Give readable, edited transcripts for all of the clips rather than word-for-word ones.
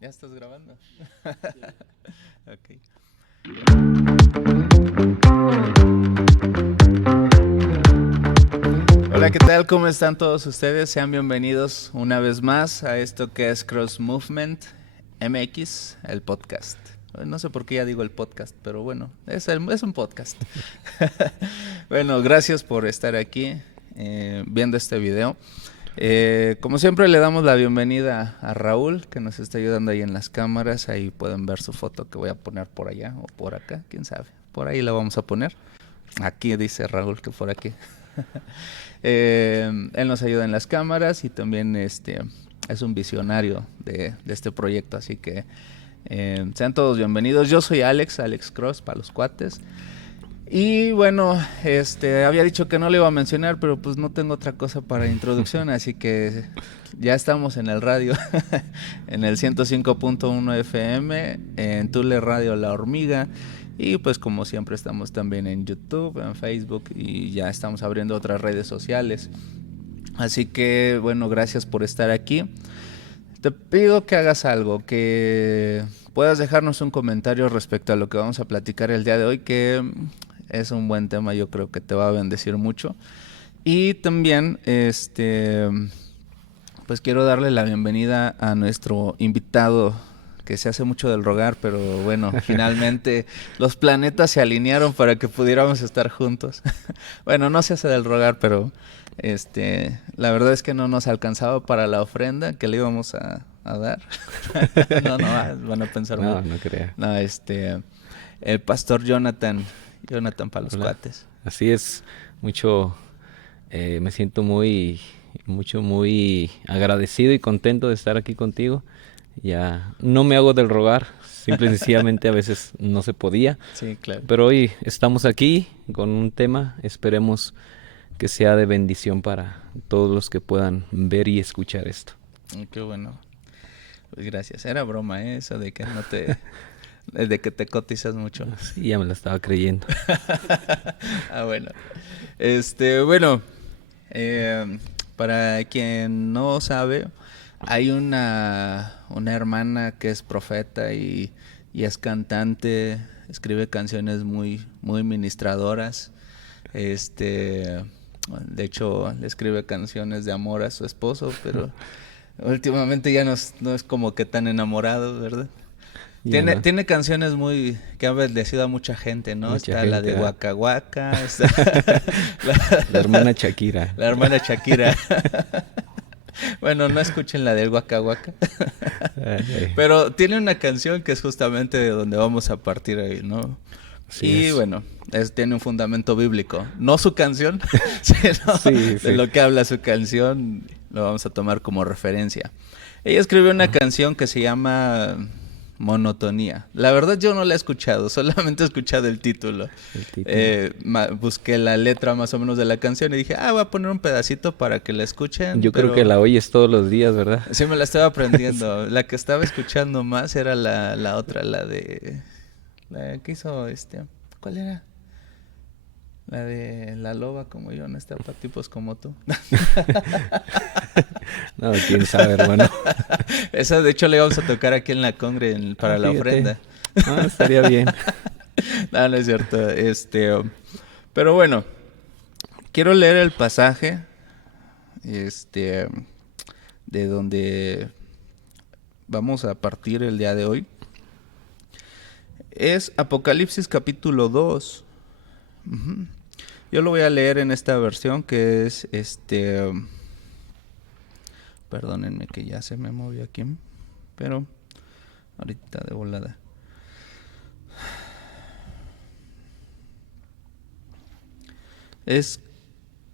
¿Ya estás grabando? Sí. Ok. Hola, ¿qué tal? ¿Cómo están todos ustedes? Sean bienvenidos una vez más a esto que es Cross Movement MX, el podcast. No sé por qué ya digo el podcast, pero bueno, es un podcast. Bueno, gracias por estar aquí viendo este video. Como siempre le damos la bienvenida a Raúl, que nos está ayudando ahí en las cámaras. Ahí pueden ver su foto que voy a poner por allá o por acá, quién sabe. Por ahí la vamos a poner. Aquí dice Raúl que por aquí. Él nos ayuda en las cámaras y también es un visionario de este proyecto, así que sean todos bienvenidos. Yo soy Alex Cross para los cuates. Y bueno, había dicho que no le iba a mencionar, pero pues no tengo otra cosa para introducción, así que ya estamos en el radio, en el 105.1 FM, en Tule Radio La Hormiga, y pues como siempre estamos también en YouTube, en Facebook, y ya estamos abriendo otras redes sociales. Así que bueno, gracias por estar aquí. Te pido que hagas algo, que puedas dejarnos un comentario respecto a lo que vamos a platicar el día de hoy, que es un buen tema, yo creo que te va a bendecir mucho. Y también, pues quiero darle la bienvenida a nuestro invitado, que se hace mucho del rogar, pero bueno, finalmente los planetas se alinearon para que pudiéramos estar juntos. Bueno, no se hace del rogar, pero la verdad es que no nos alcanzaba para la ofrenda que le íbamos a dar. No, van a pensar mal. No, no crea. No, el pastor Jonathan para los Hola. cuates. Así es, mucho, me siento muy agradecido y contento de estar aquí contigo. Ya no me hago del rogar, simple y sencillamente a veces no se podía. Sí, claro. Pero hoy estamos aquí con un tema, esperemos que sea de bendición para todos los que puedan ver y escuchar esto. Qué bueno. Pues gracias. Era broma, eso de que no te... de que te cotizas mucho. Sí, ya me la estaba creyendo. Bueno. Bueno, para quien no sabe, hay una hermana que es profeta y es cantante, escribe canciones muy ministradoras. De hecho, le escribe canciones de amor a su esposo, pero últimamente ya no es como que tan enamorado, ¿verdad? Ya no, Tiene canciones que han bendecido a mucha gente, ¿no? mucha Está la de gente. Waka Waka, está La hermana Shakira. la hermana Shakira. Bueno, no escuchen la del Waka Waka. Ay. Pero tiene una canción que es justamente de donde vamos a partir ahí, ¿no? Así Y es. bueno, tiene un fundamento bíblico. No su canción, sino Sí, de sí. lo que habla su canción, lo vamos a tomar como referencia. Ella escribió una canción que se llama Monotonía. La verdad yo no la he escuchado, solamente he escuchado el título. El título. Busqué la letra más o menos de la canción y dije, voy a poner un pedacito para que la escuchen, Yo creo que pero la oyes todos los días, ¿verdad? sí me la estaba aprendiendo. La que estaba escuchando más era la otra, la de... La que hizo ¿cuál era? La de La Loba como yo, no está para tipos como tú. No, quién sabe, hermano. Esa de hecho le vamos a tocar aquí en la Congre para la Fíjate. ofrenda. Estaría bien. No, no es cierto. Pero bueno, quiero leer el pasaje de donde vamos a partir el día de hoy. Es Apocalipsis capítulo 2. Uh-huh. Yo lo voy a leer en esta versión que es perdónenme que ya se me movió aquí, pero ahorita de volada. Es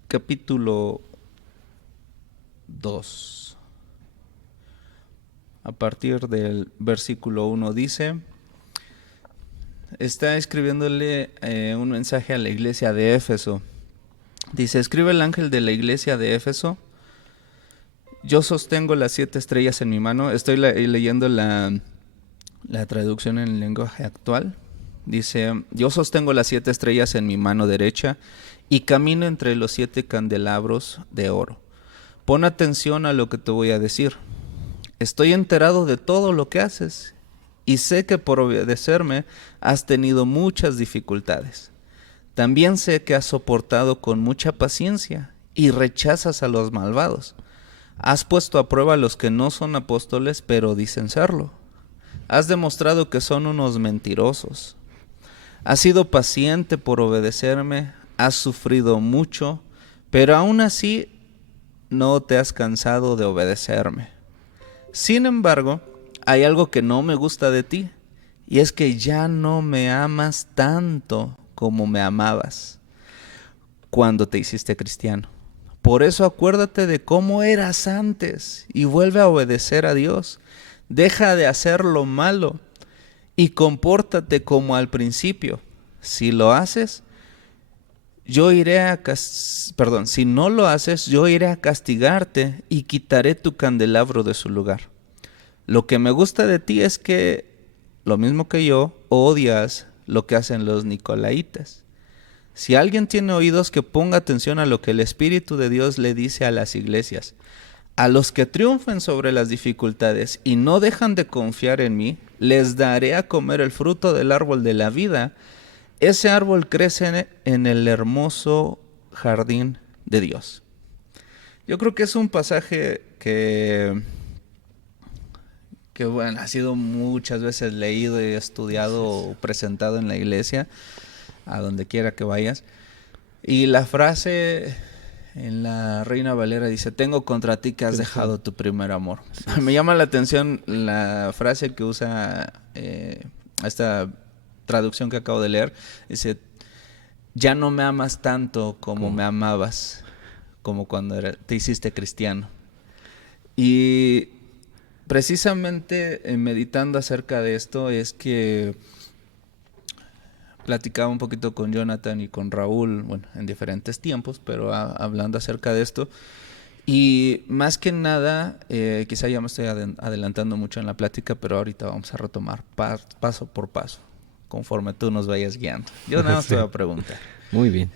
capítulo 2. A partir del versículo 1 dice: está escribiéndole un mensaje a la iglesia de Éfeso. Dice: escribe el ángel de la iglesia de Éfeso. Yo sostengo las 7 estrellas en mi mano. Estoy leyendo la traducción en el lenguaje actual. Dice: yo sostengo las 7 estrellas en mi mano derecha y camino entre los 7 candelabros de oro. Pon atención a lo que te voy a decir. Estoy enterado de todo lo que haces y sé que por obedecerme has tenido muchas dificultades. También sé que has soportado con mucha paciencia y rechazas a los malvados. Has puesto a prueba a los que no son apóstoles, pero dicen serlo. Has demostrado que son unos mentirosos. Has sido paciente por obedecerme, has sufrido mucho, pero aún así no te has cansado de obedecerme. Sin embargo, hay algo que no me gusta de ti, y es que ya no me amas tanto como me amabas cuando te hiciste cristiano. Por eso acuérdate de cómo eras antes y vuelve a obedecer a Dios. Deja de hacer lo malo y compórtate como al principio. Si lo haces, si no lo haces, yo iré a castigarte y quitaré tu candelabro de su lugar. Lo que me gusta de ti es que, lo mismo que yo, odias lo que hacen los nicolaitas. Si alguien tiene oídos, que ponga atención a lo que el Espíritu de Dios le dice a las iglesias. A los que triunfen sobre las dificultades y no dejan de confiar en mí, les daré a comer el fruto del árbol de la vida. Ese árbol crece en el hermoso jardín de Dios. Yo creo que es un pasaje que bueno, ha sido muchas veces leído y estudiado o presentado en la iglesia, a donde quiera que vayas. Y la frase en la Reina Valera dice: tengo contra ti que has dejado tu primer amor. Sí. Me llama la atención la frase que usa esta traducción que acabo de leer. Dice: ya no me amas tanto como me amabas, como cuando te hiciste cristiano. Y precisamente meditando acerca de esto es que platicaba un poquito con Jonathan y con Raúl, bueno, en diferentes tiempos, pero hablando acerca de esto. Y más que nada, quizá ya me estoy adelantando mucho en la plática, pero ahorita vamos a retomar paso por paso, conforme tú nos vayas guiando. Yo nada más te voy a preguntar. Muy bien.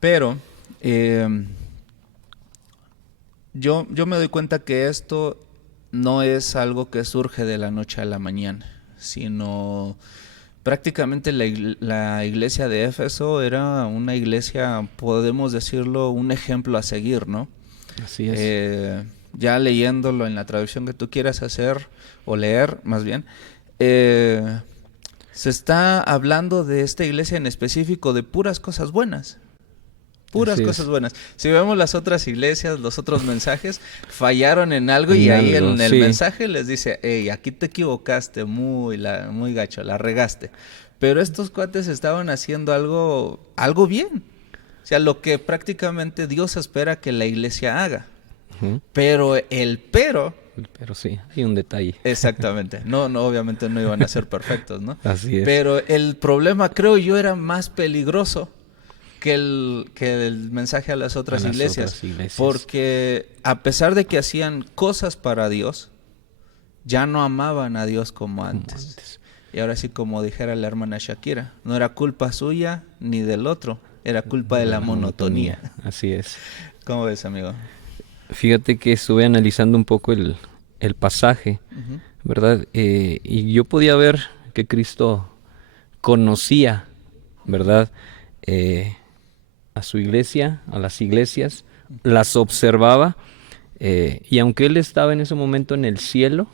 Pero yo me doy cuenta que esto no es algo que surge de la noche a la mañana, sino prácticamente la iglesia de Éfeso era una iglesia, podemos decirlo, un ejemplo a seguir, ¿no? Así es. Ya leyéndolo en la traducción que tú quieras hacer, o leer más bien, se está hablando de esta iglesia en específico de puras cosas buenas. Puras cosas buenas. Si vemos las otras iglesias, los otros mensajes, fallaron en algo y ahí en el mensaje les dice: hey, aquí te equivocaste muy gacho, la regaste. Pero estos cuates estaban haciendo algo bien. O sea, lo que prácticamente Dios espera que la iglesia haga. Uh-huh. Pero sí, hay un detalle. Exactamente. No, obviamente no iban a ser perfectos, ¿no? Así es. Pero el problema, creo yo, era más peligroso que el mensaje a las otras iglesias. Porque a pesar de que hacían cosas para Dios, ya no amaban a Dios como antes. Y ahora sí, como dijera la hermana Shakira, no era culpa suya ni del otro, era culpa de la monotonía. Así es. ¿Cómo ves, amigo? Fíjate que estuve analizando un poco el pasaje, uh-huh, ¿verdad? Y yo podía ver que Cristo conocía, ¿verdad?, a su iglesia, a las iglesias, las observaba, y aunque él estaba en ese momento en el cielo,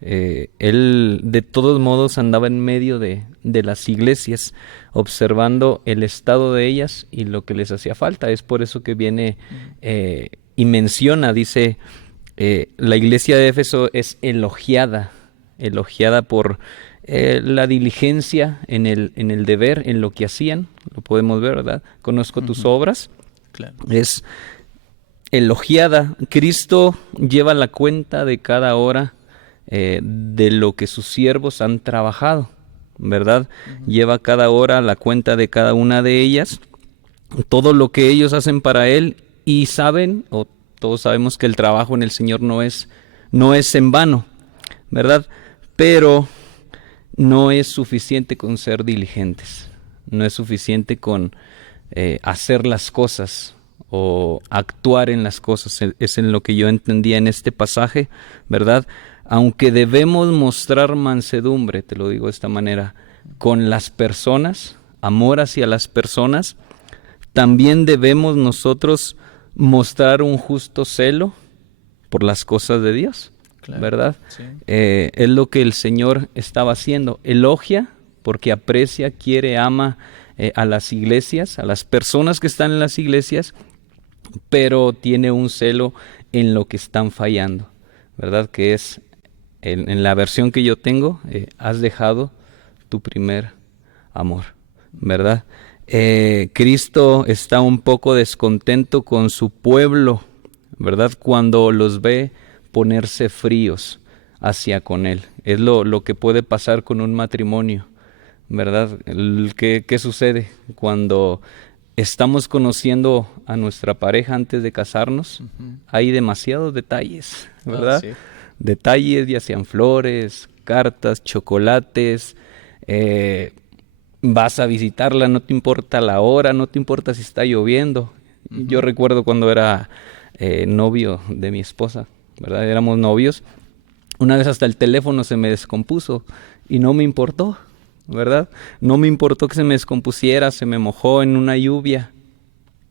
él de todos modos andaba en medio de las iglesias, observando el estado de ellas y lo que les hacía falta. Es por eso que viene y menciona, dice, la iglesia de Éfeso es elogiada por la diligencia en el deber, en lo que hacían. Lo podemos ver, ¿verdad? Conozco uh-huh tus obras. Claro. Es elogiada. Cristo lleva la cuenta de cada hora de lo que sus siervos han trabajado, ¿verdad? Uh-huh. Lleva cada hora la cuenta de cada una de ellas, todo lo que ellos hacen para Él, y saben, o todos sabemos, que el trabajo en el Señor no es en vano, ¿verdad? Pero no es suficiente con ser diligentes, no es suficiente con hacer las cosas o actuar en las cosas. Es en lo que yo entendía en este pasaje, ¿verdad? Aunque debemos mostrar mansedumbre, te lo digo de esta manera, con las personas, amor hacia las personas, también debemos nosotros mostrar un justo celo por las cosas de Dios, Claro, ¿verdad? sí. Es lo que el Señor estaba haciendo. Elogia porque aprecia, quiere, ama a las iglesias, a las personas que están en las iglesias, pero tiene un celo en lo que están fallando, ¿verdad? Que es, en la versión que yo tengo, has dejado tu primer amor, ¿verdad? Cristo está un poco descontento con su pueblo, ¿verdad? Cuando los ve ponerse fríos hacia con él. Es lo que puede pasar con un matrimonio, ¿verdad? ¿Qué sucede cuando estamos conociendo a nuestra pareja antes de casarnos? Hay demasiados detalles, ¿verdad? Sí. Detalles, ya sean flores, cartas, chocolates, vas a visitarla, no te importa la hora, no te importa si está lloviendo. Yo recuerdo cuando era novio de mi esposa, ¿verdad? Éramos novios. Una vez hasta el teléfono se me descompuso y no me importó, ¿verdad? No me importó que se me descompusiera, se me mojó en una lluvia.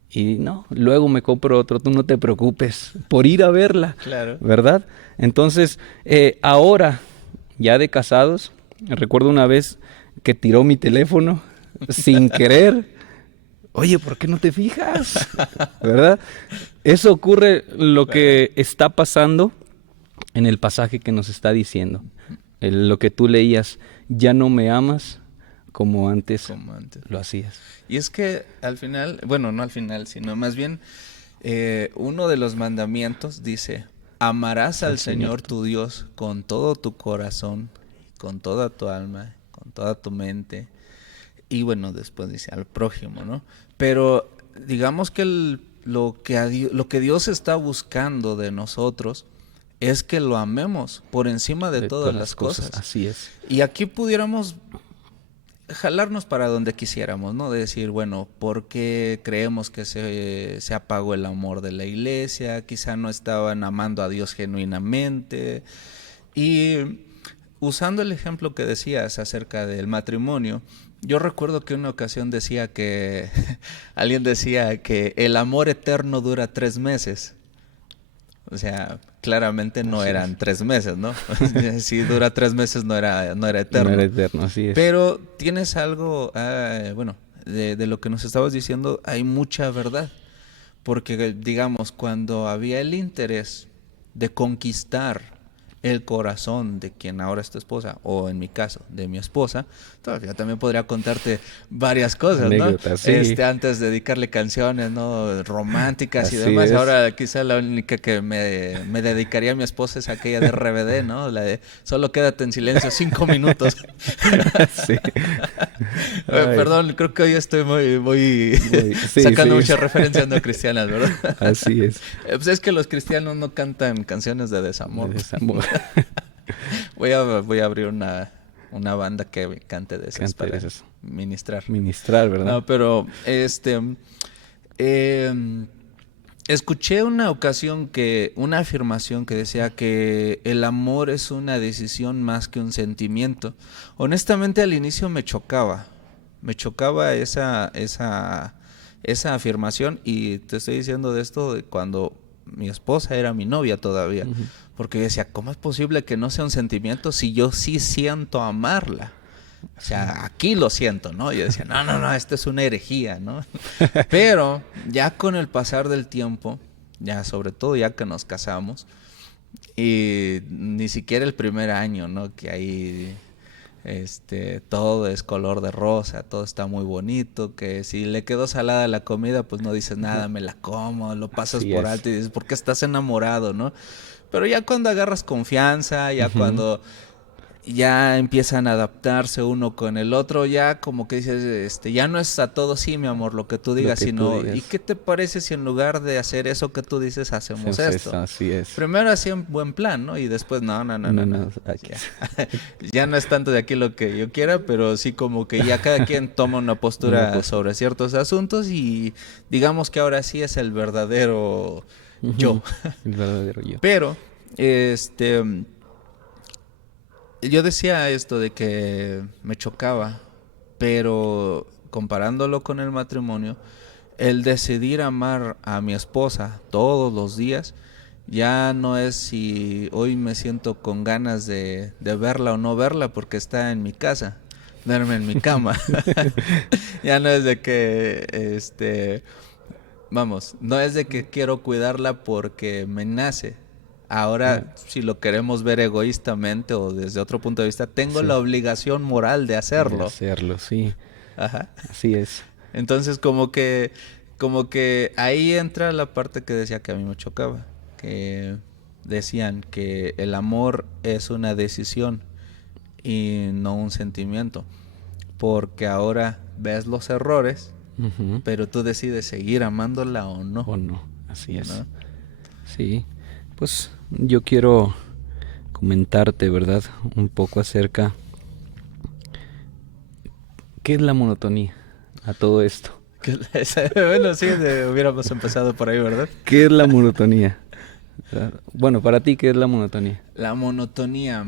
Y no, luego me compro otro, tú no te preocupes por ir a verla, Claro. ¿verdad? Entonces, ahora, ya de casados, recuerdo una vez que tiró mi teléfono sin querer. Oye, ¿por qué no te fijas? ¿Verdad? Eso ocurre lo que está pasando en el pasaje que nos está diciendo. Lo que tú leías, ya no me amas como antes lo hacías. Y es que al final, bueno, no al final, sino más bien uno de los mandamientos dice, amarás al Señor tu Dios con todo tu corazón, con toda tu alma, con toda tu mente. Y bueno, después dice al prójimo, ¿no? Pero digamos que lo que Dios está buscando de nosotros es que lo amemos por encima de todas las cosas. Así es. Y aquí pudiéramos jalarnos para donde quisiéramos, ¿no? De decir, bueno, ¿por qué creemos que se apagó el amor de la iglesia? Quizá no estaban amando a Dios genuinamente. Y usando el ejemplo que decías acerca del matrimonio, yo recuerdo que una ocasión decía que alguien decía que el amor eterno dura 3 meses. O sea, claramente no eran 3 meses, ¿no? Si dura 3 meses no era eterno. No era eterno, así es. Pero tienes algo, bueno, de lo que nos estabas diciendo, hay mucha verdad. Porque, digamos, cuando había el interés de conquistar el corazón de quien ahora es tu esposa, o en mi caso, de mi esposa, todavía también podría contarte varias cosas, anécdotas, ¿no? sí. Antes de dedicarle canciones, ¿no? Románticas y Así demás. es. Ahora quizá la única que me dedicaría a mi esposa es aquella de RBD, ¿no? La de solo quédate en silencio 5 minutos. Sí. Perdón, creo que hoy estoy muy sí, sacando sí. muchas referencias no cristianas, ¿verdad? Así es. Pues es que los cristianos no cantan canciones de desamor. De desamor. Voy a abrir una banda que cante de esas para ministrar. Ministrar, ¿verdad? No, pero escuché una ocasión una afirmación que decía que el amor es una decisión más que un sentimiento. Honestamente al inicio me chocaba esa afirmación, y te estoy diciendo de esto de cuando mi esposa era mi novia todavía, porque yo decía, ¿cómo es posible que no sea un sentimiento si yo sí siento amarla? O sea, aquí lo siento, ¿no? Yo decía, no, esto es una herejía, ¿no? Pero ya con el pasar del tiempo, ya sobre todo ya que nos casamos, y ni siquiera el primer año, ¿no? Que ahí todo es color de rosa, todo está muy bonito, que si le quedó salada la comida, pues no dices nada, me la como, lo pasas Así por es. alto y dices, ¿por qué estás enamorado, no? Pero ya cuando agarras confianza, ya cuando ya empiezan a adaptarse uno con el otro, ya como que dices, ya no es a todo sí, mi amor, lo que tú digas, que tú sino, digas. ¿y qué te parece si en lugar de hacer eso que tú dices, hacemos esto? Así es. Primero así en buen plan, ¿no? Y después, no. Ya no es tanto de aquí lo que yo quiera, pero sí como que ya cada quien toma una postura sobre ciertos asuntos y digamos que ahora sí es el verdadero yo. El verdadero yo. Pero, yo decía esto de que me chocaba, pero comparándolo con el matrimonio, el decidir amar a mi esposa todos los días, ya no es si hoy me siento con ganas de verla o no verla porque está en mi casa, duerme en mi cama. Ya no es de que, vamos, no es de que quiero cuidarla porque me nace. Ahora, si lo queremos ver egoístamente o desde otro punto de vista, tengo la obligación moral de hacerlo. De hacerlo, sí. Ajá. Así es. Entonces, como que ahí entra la parte que decía que a mí me chocaba, que decían que el amor es una decisión y no un sentimiento, porque ahora ves los errores, pero tú decides seguir amándola o no. O no, así es. ¿No? Sí, pues yo quiero comentarte, ¿verdad? Un poco acerca ¿qué es la monotonía a todo esto? Bueno, sí, hubiéramos empezado por ahí, ¿verdad? ¿Qué es la monotonía? Bueno, para ti, ¿qué es la monotonía? La monotonía,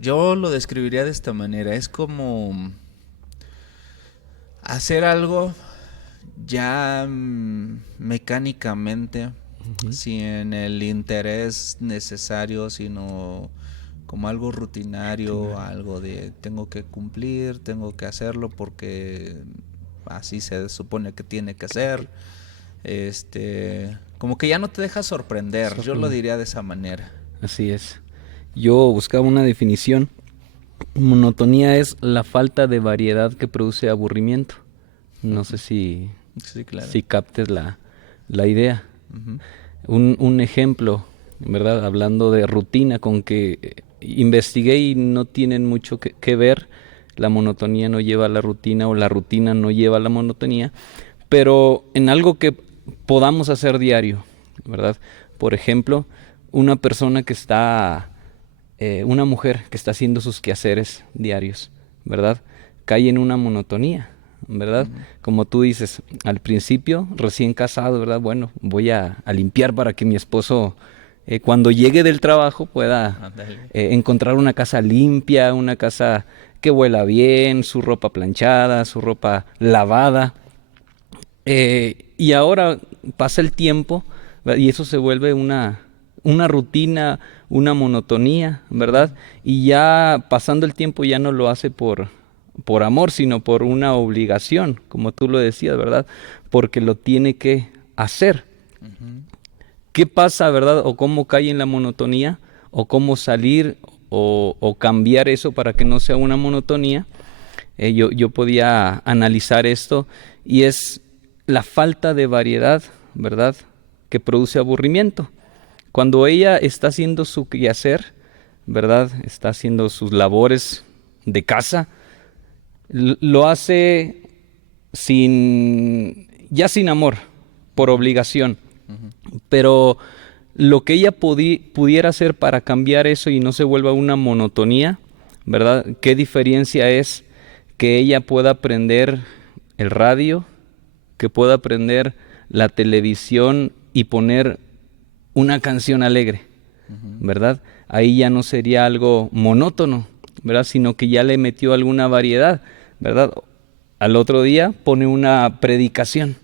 yo lo describiría de esta manera, es como hacer algo ya mecánicamente, sin el interés necesario, sino como algo rutinario, algo de tengo que cumplir, tengo que hacerlo porque así se supone que tiene que ser. Como que ya no te deja sorprender, yo lo diría de esa manera. Así es. Yo buscaba una definición. Monotonía es la falta de variedad que produce aburrimiento. No sé si, sí, claro. si captes la idea. Un ejemplo, ¿verdad? Hablando de rutina, con que investigué y no tienen mucho que ver. La monotonía no lleva a la rutina o la rutina no lleva a la monotonía. Pero en algo que podamos hacer diario, ¿verdad? Por ejemplo, una persona que está, una mujer que está haciendo sus quehaceres diarios, ¿verdad? Cae en una monotonía, ¿verdad? Como tú dices, al principio, recién casado, ¿verdad? Bueno, voy a limpiar para que mi esposo, cuando llegue del trabajo, pueda encontrar una casa limpia, una casa que huela bien, su ropa planchada, su ropa lavada. Y ahora pasa el tiempo, ¿verdad? Y eso se vuelve una rutina, una monotonía, ¿verdad? Y ya pasando el tiempo ya no lo hace por amor, sino por una obligación, como tú lo decías, ¿verdad? Porque lo tiene que hacer. ¿Qué pasa, verdad? O cómo cae en la monotonía, o cómo salir o cambiar eso para que no sea una monotonía. Yo podía analizar esto y es la falta de variedad, ¿verdad?, que produce aburrimiento. Cuando ella está haciendo su quehacer, ¿verdad?, está haciendo sus labores de casa, lo hace sin amor, por obligación. Pero lo que ella pudiera hacer para cambiar eso y no se vuelva una monotonía, ¿verdad?, ¿qué diferencia es que ella pueda prender el radio, que pueda prender la televisión y poner una canción alegre, ¿verdad? Ahí ya no sería algo monótono, ¿verdad? Sino que ya le metió alguna variedad, ¿verdad? Al otro día pone una predicación,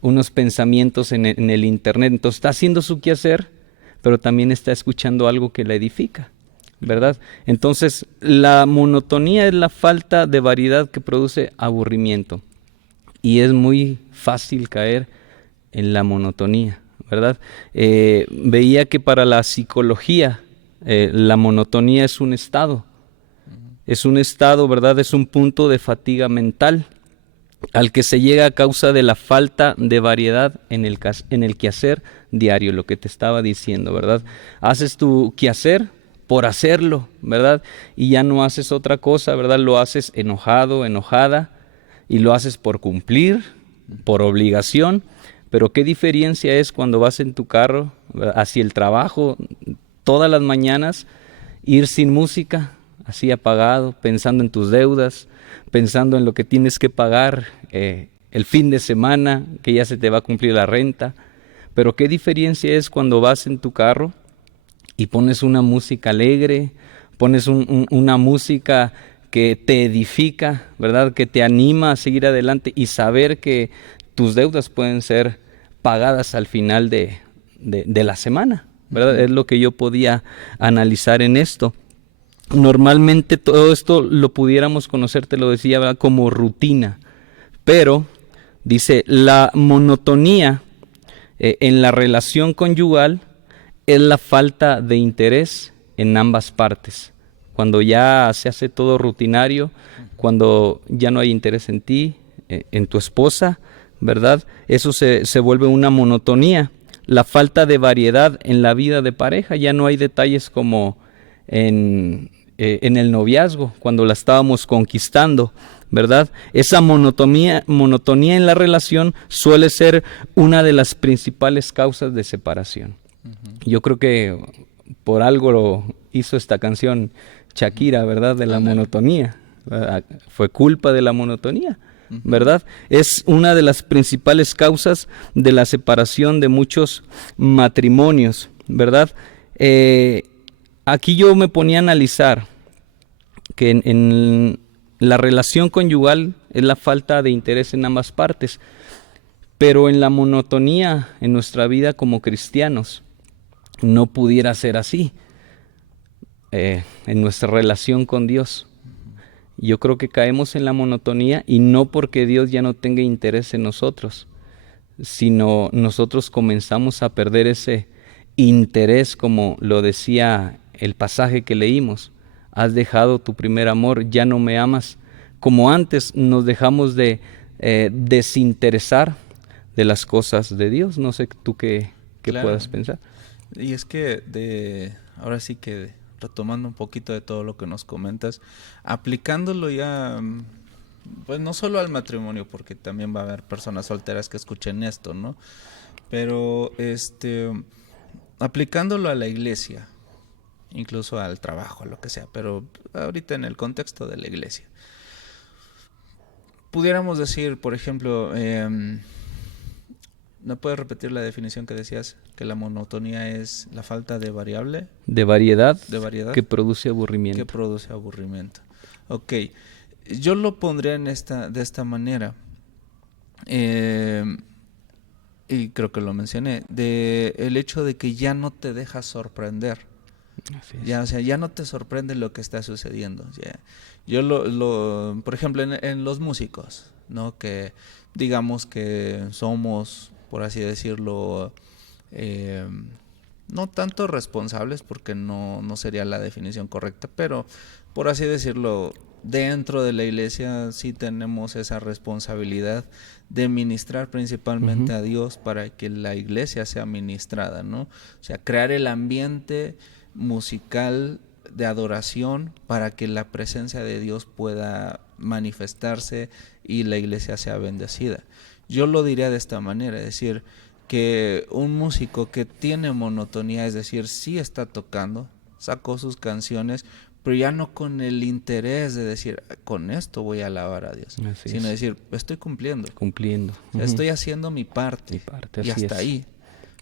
unos pensamientos en el internet. Entonces está haciendo su quehacer, pero también está escuchando algo que la edifica, ¿verdad? Entonces la monotonía es la falta de variedad que produce aburrimiento. Y es muy fácil caer en la monotonía, ¿verdad? Veía que para la psicología la monotonía es un estado. Es un estado, ¿verdad? Es un punto de fatiga mental al que se llega a causa de la falta de variedad en el quehacer diario, lo que te estaba diciendo, ¿verdad? Haces tu quehacer, por hacerlo, ¿verdad? Y ya no haces otra cosa, ¿verdad? Lo haces enojado, enojada, y lo haces por cumplir, por obligación. Pero qué diferencia es cuando vas en tu carro, ¿verdad?, hacia el trabajo todas las mañanas, ir sin música, así apagado, pensando en tus deudas, pensando en lo que tienes que pagar el fin de semana, que ya se te va a cumplir la renta. Pero qué diferencia es cuando vas en tu carro y pones una música alegre, pones una música que te edifica, ¿verdad?, que te anima a seguir adelante y saber que tus deudas pueden ser pagadas al final de la semana, ¿verdad? Es lo que yo podía analizar en esto. Normalmente todo esto lo pudiéramos conocer, te lo decía, ¿verdad?, como rutina, pero dice, la monotonía en la relación conyugal es la falta de interés en ambas partes. Cuando ya se hace todo rutinario, cuando ya no hay interés en ti, en tu esposa, ¿verdad? Eso se vuelve una monotonía. La falta de variedad en la vida de pareja, ya no hay detalles como en el noviazgo, cuando la estábamos conquistando, ¿verdad? Esa monotonía en la relación suele ser una de las principales causas de separación. Yo creo que por algo lo hizo esta canción Shakira, ¿verdad? De la monotonía. Fue culpa de la monotonía, ¿verdad? Es una de las principales causas de la separación de muchos matrimonios, ¿verdad? Aquí yo me ponía a analizar que en la relación conyugal es la falta de interés en ambas partes, pero en la monotonía en nuestra vida como cristianos no pudiera ser así. En nuestra relación con Dios, yo creo que caemos en la monotonía, y no porque Dios ya no tenga interés en nosotros, sino nosotros comenzamos a perder ese interés, como lo decía el pasaje que leímos: has dejado tu primer amor, ya no me amas como antes. Nos dejamos de desinteresar de las cosas de Dios. No sé tú qué Claro. puedas pensar. Y es que ahora sí que retomando un poquito de todo lo que nos comentas, aplicándolo ya, pues no solo al matrimonio, porque también va a haber personas solteras que escuchen esto, ¿no? Pero aplicándolo a la iglesia, incluso al trabajo, a lo que sea, pero ahorita en el contexto de la iglesia, pudiéramos decir, por ejemplo, ¿no puedes repetir la definición que decías? Que la monotonía es la falta de variable. De variedad, que produce aburrimiento. Que produce aburrimiento. Ok, yo lo pondría de esta manera. Y creo que lo mencioné. El hecho de que ya no te dejas sorprender. Ya, o sea, ya no te sorprende lo que está sucediendo. Ya. Yo por ejemplo, en los músicos, ¿no? Que digamos que somos, por así decirlo, no tanto responsables, porque no sería la definición correcta, pero por así decirlo, dentro de la iglesia sí tenemos esa responsabilidad de ministrar principalmente a Dios para que la iglesia sea ministrada, ¿no? O sea, crear el ambiente musical de adoración para que la presencia de Dios pueda manifestarse y la iglesia sea bendecida. Yo lo diría de esta manera, es decir, que un músico que tiene monotonía, es decir, sí está tocando, sacó sus canciones, pero ya no con el interés de decir, con esto voy a alabar a Dios, sino decir, estoy cumpliendo. O sea, estoy haciendo mi parte y hasta ahí.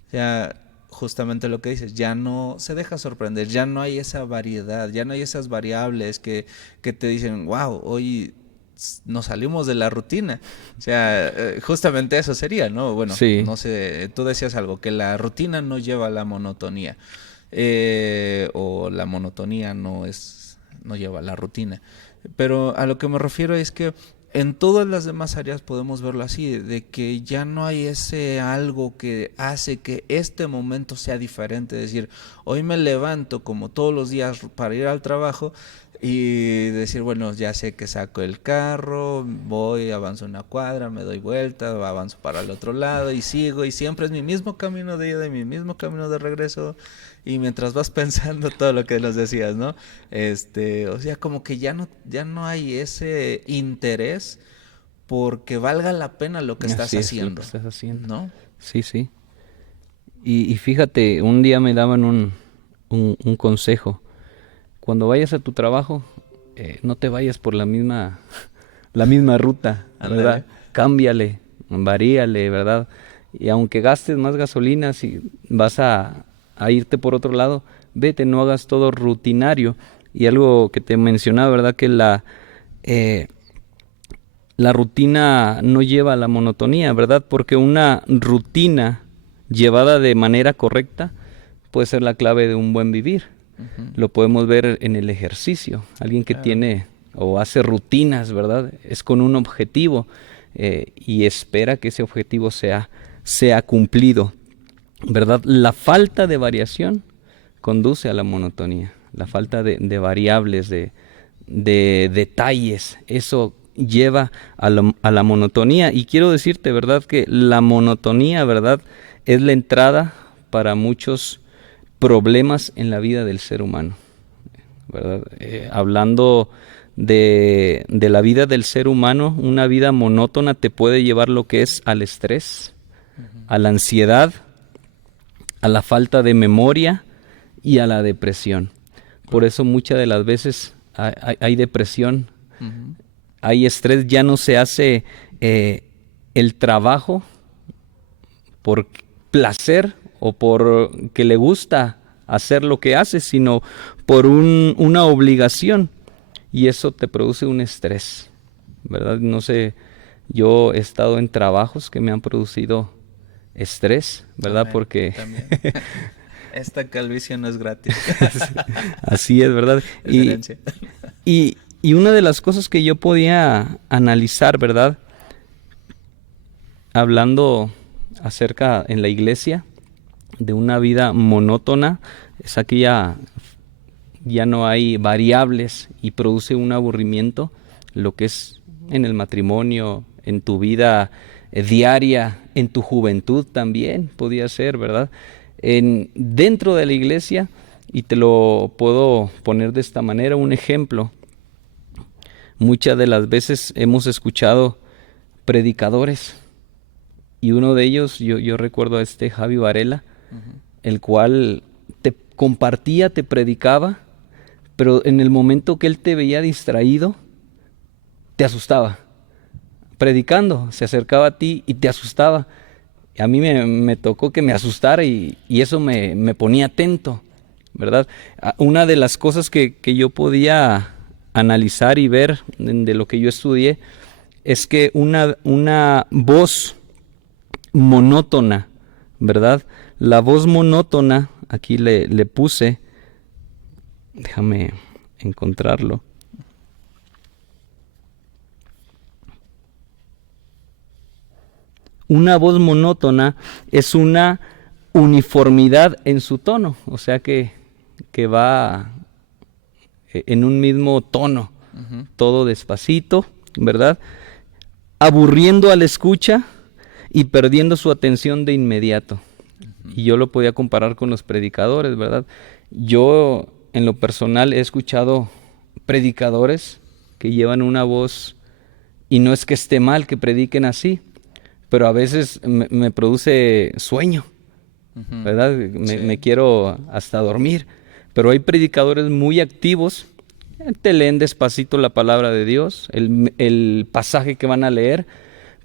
O sea, justamente lo que dices, ya no se deja sorprender, ya no hay esa variedad, ya no hay esas variables que te dicen, wow, hoy nos salimos de la rutina. O sea, justamente eso sería, ¿no? Bueno, sí. No sé, tú decías algo, que la rutina no lleva a la monotonía, o la monotonía no lleva a la rutina. Pero a lo que me refiero es que en todas las demás áreas podemos verlo así, de que ya no hay ese algo que hace que este momento sea diferente. Es decir, hoy me levanto como todos los días para ir al trabajo y decir, bueno, ya sé que saco el carro, voy, avanzo una cuadra, me doy vuelta, avanzo para el otro lado y sigo, y siempre es mi mismo camino de ida y mi mismo camino de regreso. Y mientras vas pensando todo lo que nos decías, ¿no? O sea, como que ya no hay ese interés porque valga la pena lo que estás Así es lo que haciendo, estás haciendo. ¿no? Sí, sí. Y fíjate, un día me daban un consejo. Cuando vayas a tu trabajo, no te vayas por la misma ruta, ¿verdad? Ándale. Cámbiale, varíale, ¿verdad? Y aunque gastes más gasolina, si vas a irte por otro lado, vete, no hagas todo rutinario. Y algo que te mencionaba, ¿verdad? Que la rutina no lleva a la monotonía, ¿verdad? Porque una rutina llevada de manera correcta puede ser la clave de un buen vivir. Ujú. Lo podemos ver en el ejercicio. Alguien que Claro. tiene o hace rutinas, ¿verdad? Es con un objetivo y espera que ese objetivo sea cumplido, ¿verdad? La falta de variación conduce a la monotonía. La falta de variables, de detalles, eso lleva a la monotonía. Y quiero decirte, ¿verdad? Que la monotonía, ¿verdad? Es la entrada para muchos problemas en la vida del ser humano, ¿verdad? Hablando de la vida del ser humano, una vida monótona te puede llevar lo que es al estrés, a la ansiedad, a la falta de memoria y a la depresión. Por eso muchas de las veces hay depresión, Ujú. hay estrés, ya no se hace el trabajo por placer o por que le gusta hacer lo que hace, sino por una obligación. Y eso te produce un estrés, ¿verdad? No sé, yo he estado en trabajos que me han producido estrés, ¿verdad? Amén. Porque También. Esta calvicie no es gratis. así es, ¿verdad? Es herencia. Y una de las cosas que yo podía analizar, ¿verdad? Hablando acerca en la iglesia de una vida monótona, es aquella ya no hay variables y produce un aburrimiento, lo que es en el matrimonio, en tu vida diaria, en tu juventud también podía ser, ¿verdad? Dentro de la iglesia, y te lo puedo poner de esta manera, un ejemplo. Muchas de las veces hemos escuchado predicadores y uno de ellos, yo recuerdo a Javi Varela, Ujú. el cual te compartía, te predicaba, pero en el momento que él te veía distraído, te asustaba. Predicando, se acercaba a ti y te asustaba. A mí me tocó que me asustara y eso me ponía atento, ¿verdad? Una de las cosas que yo podía analizar y ver de lo que yo estudié es que una voz monótona, ¿verdad? La voz monótona, aquí le puse, déjame encontrarlo. Una voz monótona es una uniformidad en su tono, o sea que va en un mismo tono, Ujú. todo despacito, ¿verdad? Aburriendo al escucha y perdiendo su atención de inmediato. Y yo lo podía comparar con los predicadores, ¿verdad? Yo, en lo personal, he escuchado predicadores que llevan una voz, y no es que esté mal que prediquen así, pero a veces me produce sueño, Ujú. ¿verdad? Sí. Me quiero hasta dormir. Pero hay predicadores muy activos, te leen despacito la palabra de Dios, el pasaje que van a leer,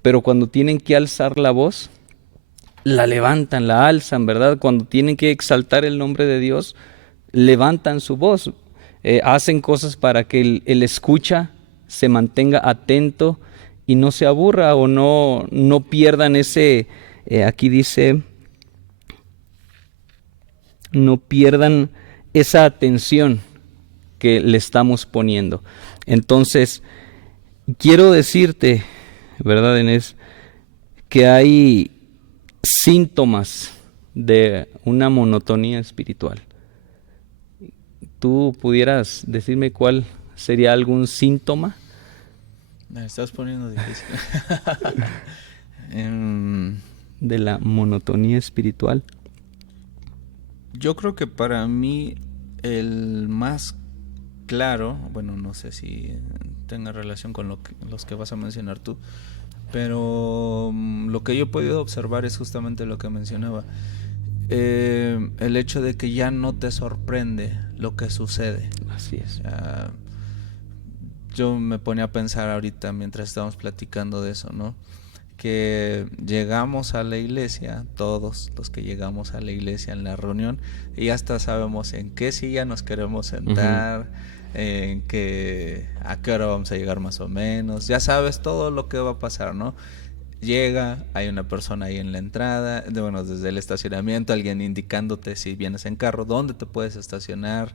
pero cuando tienen que alzar la voz, la levantan, la alzan, ¿verdad? Cuando tienen que exaltar el nombre de Dios, levantan su voz, hacen cosas para que el escucha se mantenga atento y no se aburra o no pierdan ese, aquí dice, no pierdan esa atención que le estamos poniendo. Entonces, quiero decirte, ¿verdad, Inés? Que hay síntomas de una monotonía espiritual. ¿Tú pudieras decirme cuál sería algún síntoma? Me estás poniendo difícil. De la monotonía espiritual. Yo creo que para mí el más claro, bueno, no sé si tenga relación con los que vas a mencionar tú, pero lo que yo he podido observar es justamente lo que mencionaba. El hecho de que ya no te sorprende lo que sucede. Así es. Yo me ponía a pensar ahorita mientras estábamos platicando de eso, ¿no? Que llegamos a la iglesia, todos los que llegamos a la iglesia en la reunión, y hasta sabemos en qué silla nos queremos sentar, en qué, a qué hora vamos a llegar más o menos, ya sabes todo lo que va a pasar, ¿no? Llega, hay una persona ahí en la entrada, bueno, desde el estacionamiento, alguien indicándote si vienes en carro, dónde te puedes estacionar,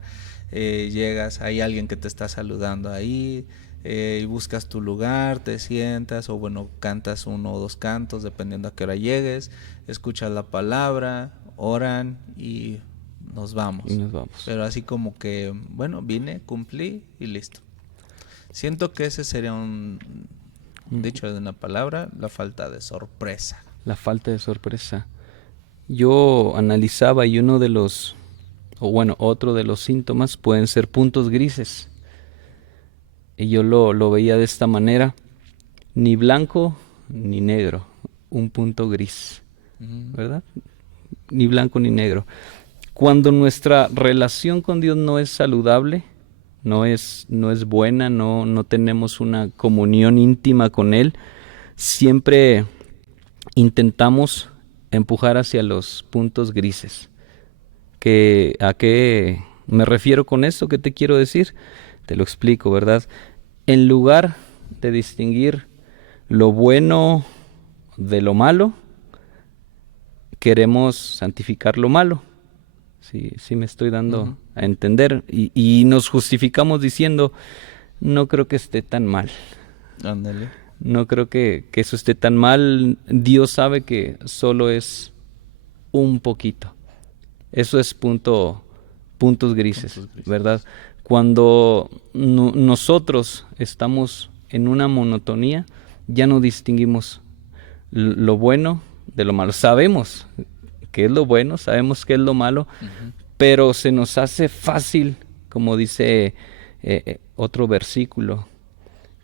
llegas, hay alguien que te está saludando ahí, y buscas tu lugar, te sientas, o bueno, cantas uno o dos cantos, dependiendo a qué hora llegues, escuchas la palabra, oran y nos vamos. Y nos vamos. Pero así como que, bueno, vine, cumplí y listo. Siento que ese sería un dicho de una palabra, la falta de sorpresa. La falta de sorpresa. Yo analizaba y otro de los síntomas pueden ser puntos grises. Y yo lo veía de esta manera, ni blanco ni negro, un punto gris, ¿verdad? Ni blanco ni negro. Cuando nuestra relación con Dios no es saludable, no es buena, no tenemos una comunión íntima con Él, siempre intentamos empujar hacia los puntos grises. ¿A qué me refiero con esto? ¿Qué te quiero decir? Te lo explico, ¿verdad? En lugar de distinguir lo bueno de lo malo, queremos santificar lo malo. Sí me estoy dando a entender. Y nos justificamos diciendo, no creo que esté tan mal. Ándale. No creo que eso esté tan mal. Dios sabe que solo es un poquito. Eso es puntos grises, ¿verdad? Cuando nosotros estamos en una monotonía, ya no distinguimos lo bueno de lo malo. Sabemos qué es lo bueno, sabemos qué es lo malo, pero se nos hace fácil, como dice otro versículo,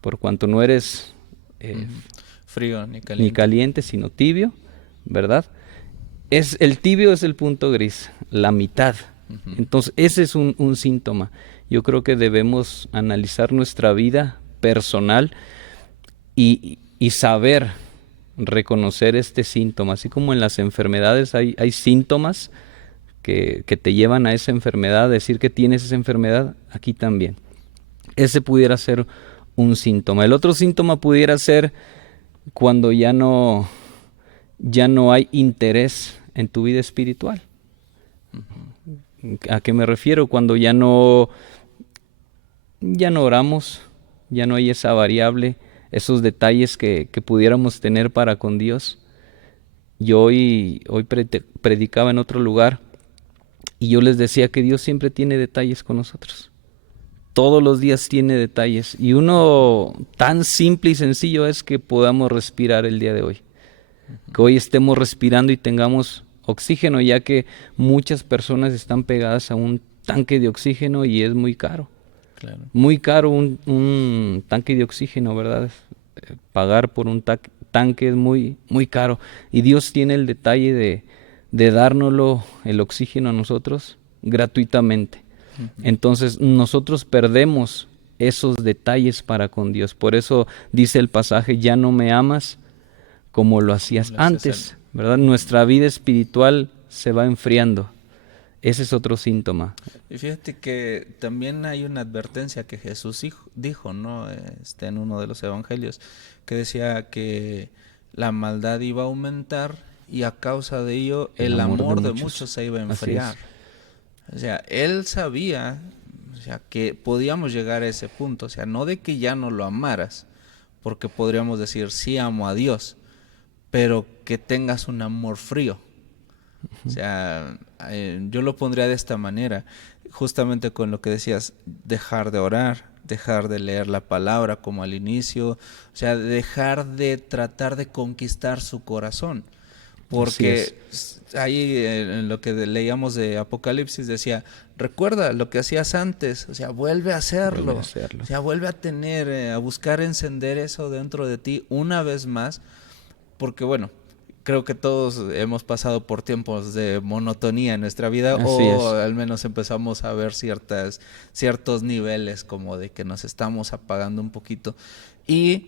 por cuanto no eres frío ni caliente, sino tibio, ¿verdad? El tibio es el punto gris, la mitad. Entonces, ese es un síntoma. Yo creo que debemos analizar nuestra vida personal y saber reconocer este síntoma. Así como en las enfermedades hay síntomas que te llevan a esa enfermedad, a decir que tienes esa enfermedad, aquí también. Ese pudiera ser un síntoma. El otro síntoma pudiera ser cuando ya no hay interés en tu vida espiritual. ¿A qué me refiero? Cuando ya no oramos, ya no hay esa variable, esos detalles que pudiéramos tener para con Dios. Yo hoy predicaba en otro lugar y yo les decía que Dios siempre tiene detalles con nosotros. Todos los días tiene detalles. Y uno tan simple y sencillo es que podamos respirar el día de hoy. Que hoy estemos respirando y tengamos oxígeno, ya que muchas personas están pegadas a un tanque de oxígeno y es muy caro. Claro. Muy caro un tanque de oxígeno, ¿verdad? Pagar por un tanque es muy, muy caro. Y Dios tiene el detalle de dárnoslo, el oxígeno a nosotros, gratuitamente. Entonces nosotros perdemos esos detalles para con Dios. Por eso dice el pasaje, ya no me amas como lo hacías antes, ¿verdad? Nuestra vida espiritual se va enfriando. Ese es otro síntoma. Y fíjate que también hay una advertencia que Jesús dijo, ¿no? En uno de los evangelios, que decía que la maldad iba a aumentar y a causa de ello el amor de muchos se iba a enfriar. O sea, él sabía, o sea, que podíamos llegar a ese punto, o sea, no de que ya no lo amaras, porque podríamos decir, sí amo a Dios, pero que tengas un amor frío. O sea, yo lo pondría de esta manera, justamente con lo que decías, dejar de orar, dejar de leer la palabra como al inicio, o sea, dejar de tratar de conquistar su corazón. Porque ahí en lo que leíamos de Apocalipsis decía, recuerda lo que hacías antes, o sea, vuelve a hacerlo, o sea, vuelve a tener, a buscar encender eso dentro de ti una vez más, porque bueno, creo que todos hemos pasado por tiempos de monotonía en nuestra vida, al menos empezamos a ver ciertos niveles como de que nos estamos apagando un poquito. Y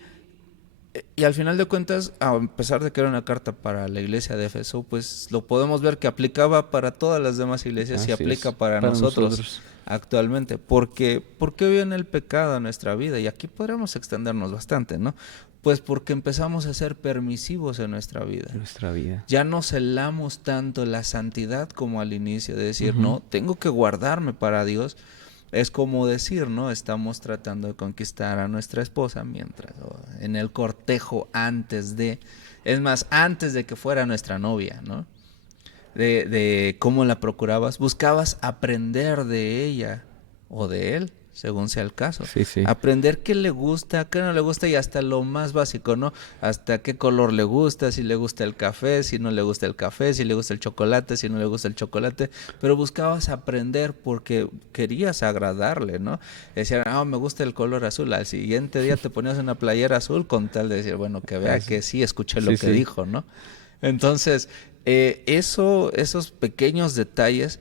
al final de cuentas, a pesar de que era una carta para la iglesia de Éfeso, pues lo podemos ver que aplicaba para todas las demás iglesias y aplica para nosotros actualmente. ¿Por qué viene el pecado a nuestra vida? Y aquí podríamos extendernos bastante, ¿no? Pues porque empezamos a ser permisivos en nuestra vida. Ya no celamos tanto la santidad como al inicio, de decir, no, tengo que guardarme para Dios. Es como decir, ¿no? Estamos tratando de conquistar a nuestra esposa en el cortejo antes de que fuera nuestra novia, ¿no? De cómo la procurabas, buscabas aprender de ella o de él, según sea el caso. Aprender qué le gusta, qué no le gusta y hasta lo más básico, ¿no? Hasta qué color le gusta, si le gusta el café, si no le gusta el café, si le gusta el chocolate, si no le gusta el chocolate. Pero buscabas aprender porque querías agradarle, ¿no? Decían, me gusta el color azul. Al siguiente día te ponías una playera azul con tal de decir, bueno, que vea que sí escuché lo que dijo, ¿no? Entonces, esos pequeños detalles,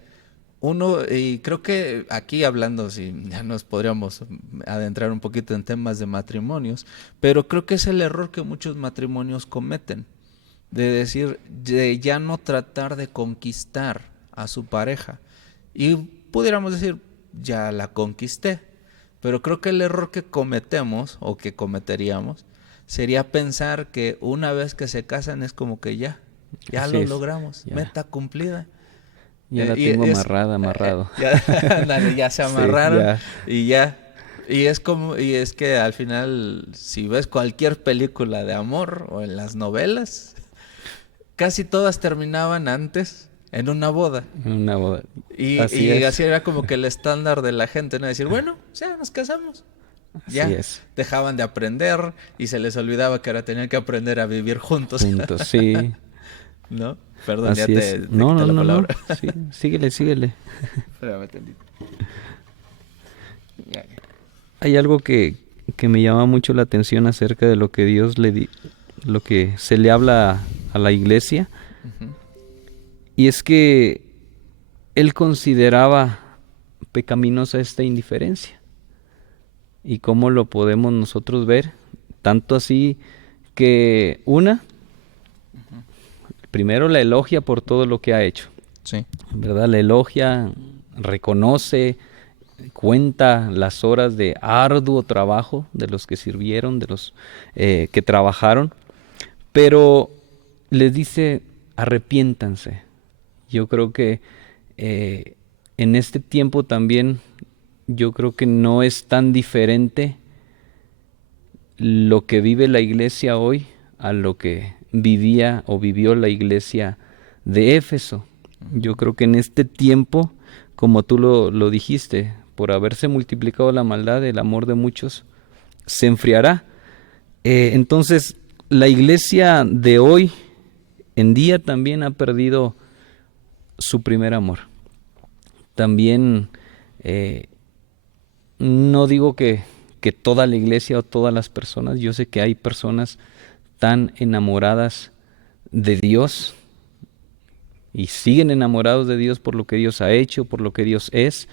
y creo que aquí hablando, si ya nos podríamos adentrar un poquito en temas de matrimonios, pero creo que es el error que muchos matrimonios cometen, de decir, de ya no tratar de conquistar a su pareja. Y pudiéramos decir, ya la conquisté, pero creo que el error que cometemos o que cometeríamos sería pensar que una vez que se casan es como que ya lo logramos, meta cumplida. Ya la tengo amarrado. Ya se amarraron y ya. Y es que al final, si ves cualquier película de amor o en las novelas, casi todas terminaban antes en una boda. Y así era como que el estándar de la gente, ¿no? Decir, bueno, ya nos casamos. Ya dejaban de aprender y se les olvidaba que ahora tenían que aprender a vivir juntos. Sí. ¿No? Perdón, así ya te no, quité la palabra. No. Sí, síguele. Espérame tantito. Hay algo que me llama mucho la atención acerca de lo que Dios lo que se le habla a la iglesia. Y es que Él consideraba pecaminosa esta indiferencia. ¿Y cómo lo podemos nosotros ver? Tanto así que primero la elogia por todo lo que ha hecho. Sí. ¿Verdad? La elogia, reconoce, cuenta las horas de arduo trabajo de los que sirvieron, de los que trabajaron, pero les dice, arrepiéntanse. Yo creo que en este tiempo también, yo creo que no es tan diferente lo que vive la iglesia hoy a lo que vivía o vivió la iglesia de Éfeso. Yo creo que en este tiempo, como tú lo dijiste, por haberse multiplicado la maldad, el amor de muchos se enfriará. Entonces, la iglesia de hoy en día también ha perdido su primer amor. También, no digo que toda la iglesia o todas las personas, yo sé que hay personas tan enamoradas de Dios y siguen enamorados de Dios por lo que Dios ha hecho, por lo que Dios es.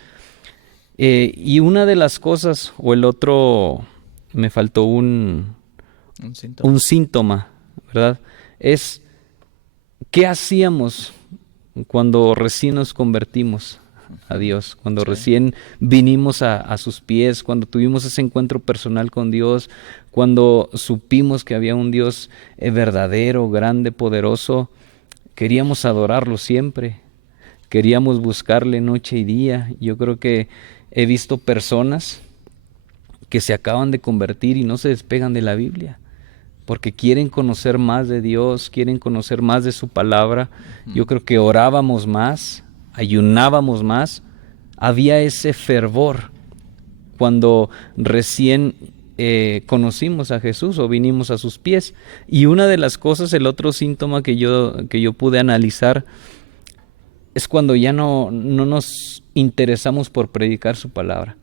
Y una de las cosas, o el otro, me faltó un síntoma, ¿verdad? Es, ¿qué hacíamos cuando recién nos convertimos a Dios? Cuando recién vinimos a sus pies, cuando tuvimos ese encuentro personal con Dios, cuando supimos que había un Dios verdadero, grande, poderoso, queríamos adorarlo siempre, queríamos buscarle noche y día. Yo creo que he visto personas que se acaban de convertir y no se despegan de la Biblia, porque quieren conocer más de Dios, quieren conocer más de su palabra. Yo creo que orábamos más, ayunábamos más, había ese fervor cuando recién conocimos a Jesús o vinimos a sus pies. Y una de las cosas, el otro síntoma que yo pude analizar, es cuando ya no nos interesamos por predicar su palabra.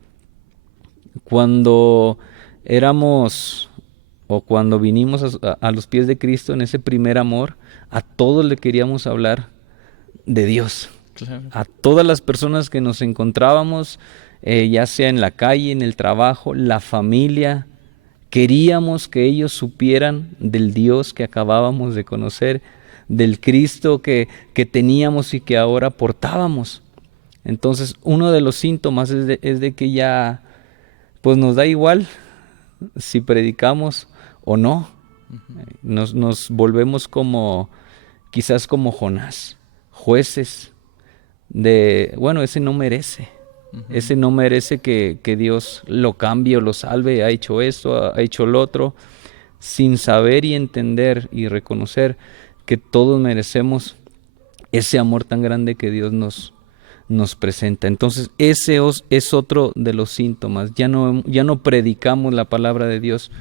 Cuando éramos o cuando vinimos a los pies de Cristo en ese primer amor, a todos le queríamos hablar de Dios. Claro. A todas las personas que nos encontrábamos, ya sea en la calle, en el trabajo, la familia, queríamos que ellos supieran del Dios que acabábamos de conocer, del Cristo que teníamos y que ahora portábamos. Entonces, uno de los síntomas es de que ya pues nos da igual si predicamos o no. Nos volvemos quizás como Jonás, jueces de, bueno, ese no merece. Ese no merece que Dios lo cambie o lo salve, ha hecho esto, ha hecho lo otro, sin saber y entender y reconocer que todos merecemos ese amor tan grande que Dios nos presenta. Entonces ese es otro de los síntomas. Ya no predicamos la palabra de Dios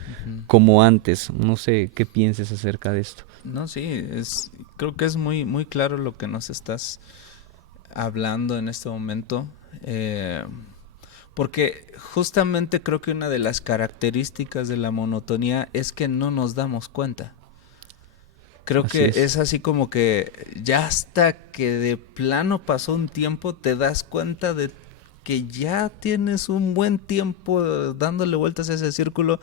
como antes. No sé qué pienses acerca de esto. No, sí, creo que es muy, muy claro lo que nos estás hablando en este momento, porque justamente creo que una de las características de la monotonía es que no nos damos cuenta. Creo que es así como que ya hasta que de plano pasó un tiempo te das cuenta de que ya tienes un buen tiempo dándole vueltas a ese círculo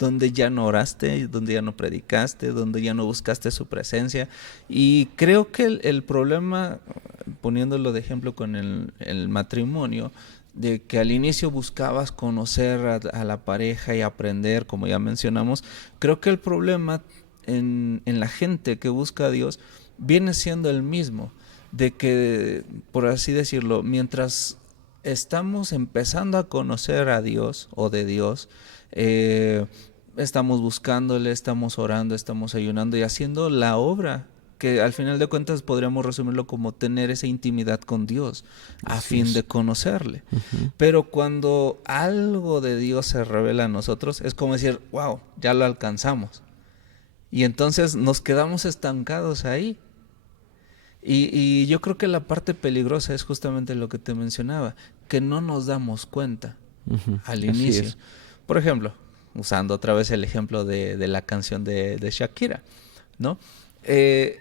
donde ya no oraste, donde ya no predicaste, donde ya no buscaste su presencia. Y creo que el problema, poniéndolo de ejemplo con el matrimonio, de que al inicio buscabas conocer a la pareja y aprender, como ya mencionamos, creo que el problema en la gente que busca a Dios viene siendo el mismo, de que, por así decirlo, mientras estamos empezando a conocer a Dios o de Dios, estamos buscándole, estamos orando, estamos ayunando y haciendo la obra, que al final de cuentas podríamos resumirlo como tener esa intimidad con Dios a fin de conocerle. Pero cuando algo de Dios se revela a nosotros, es como decir, wow, ya lo alcanzamos. Y entonces nos quedamos estancados ahí. Y yo creo que la parte peligrosa es justamente lo que te mencionaba, que no nos damos cuenta al inicio. Por ejemplo, usando otra vez el ejemplo de la canción de Shakira, ¿no? Le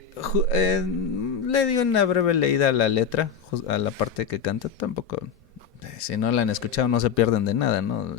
di una breve leída a la letra, a la parte que canta. Tampoco, si no la han escuchado, no se pierden de nada, ¿no?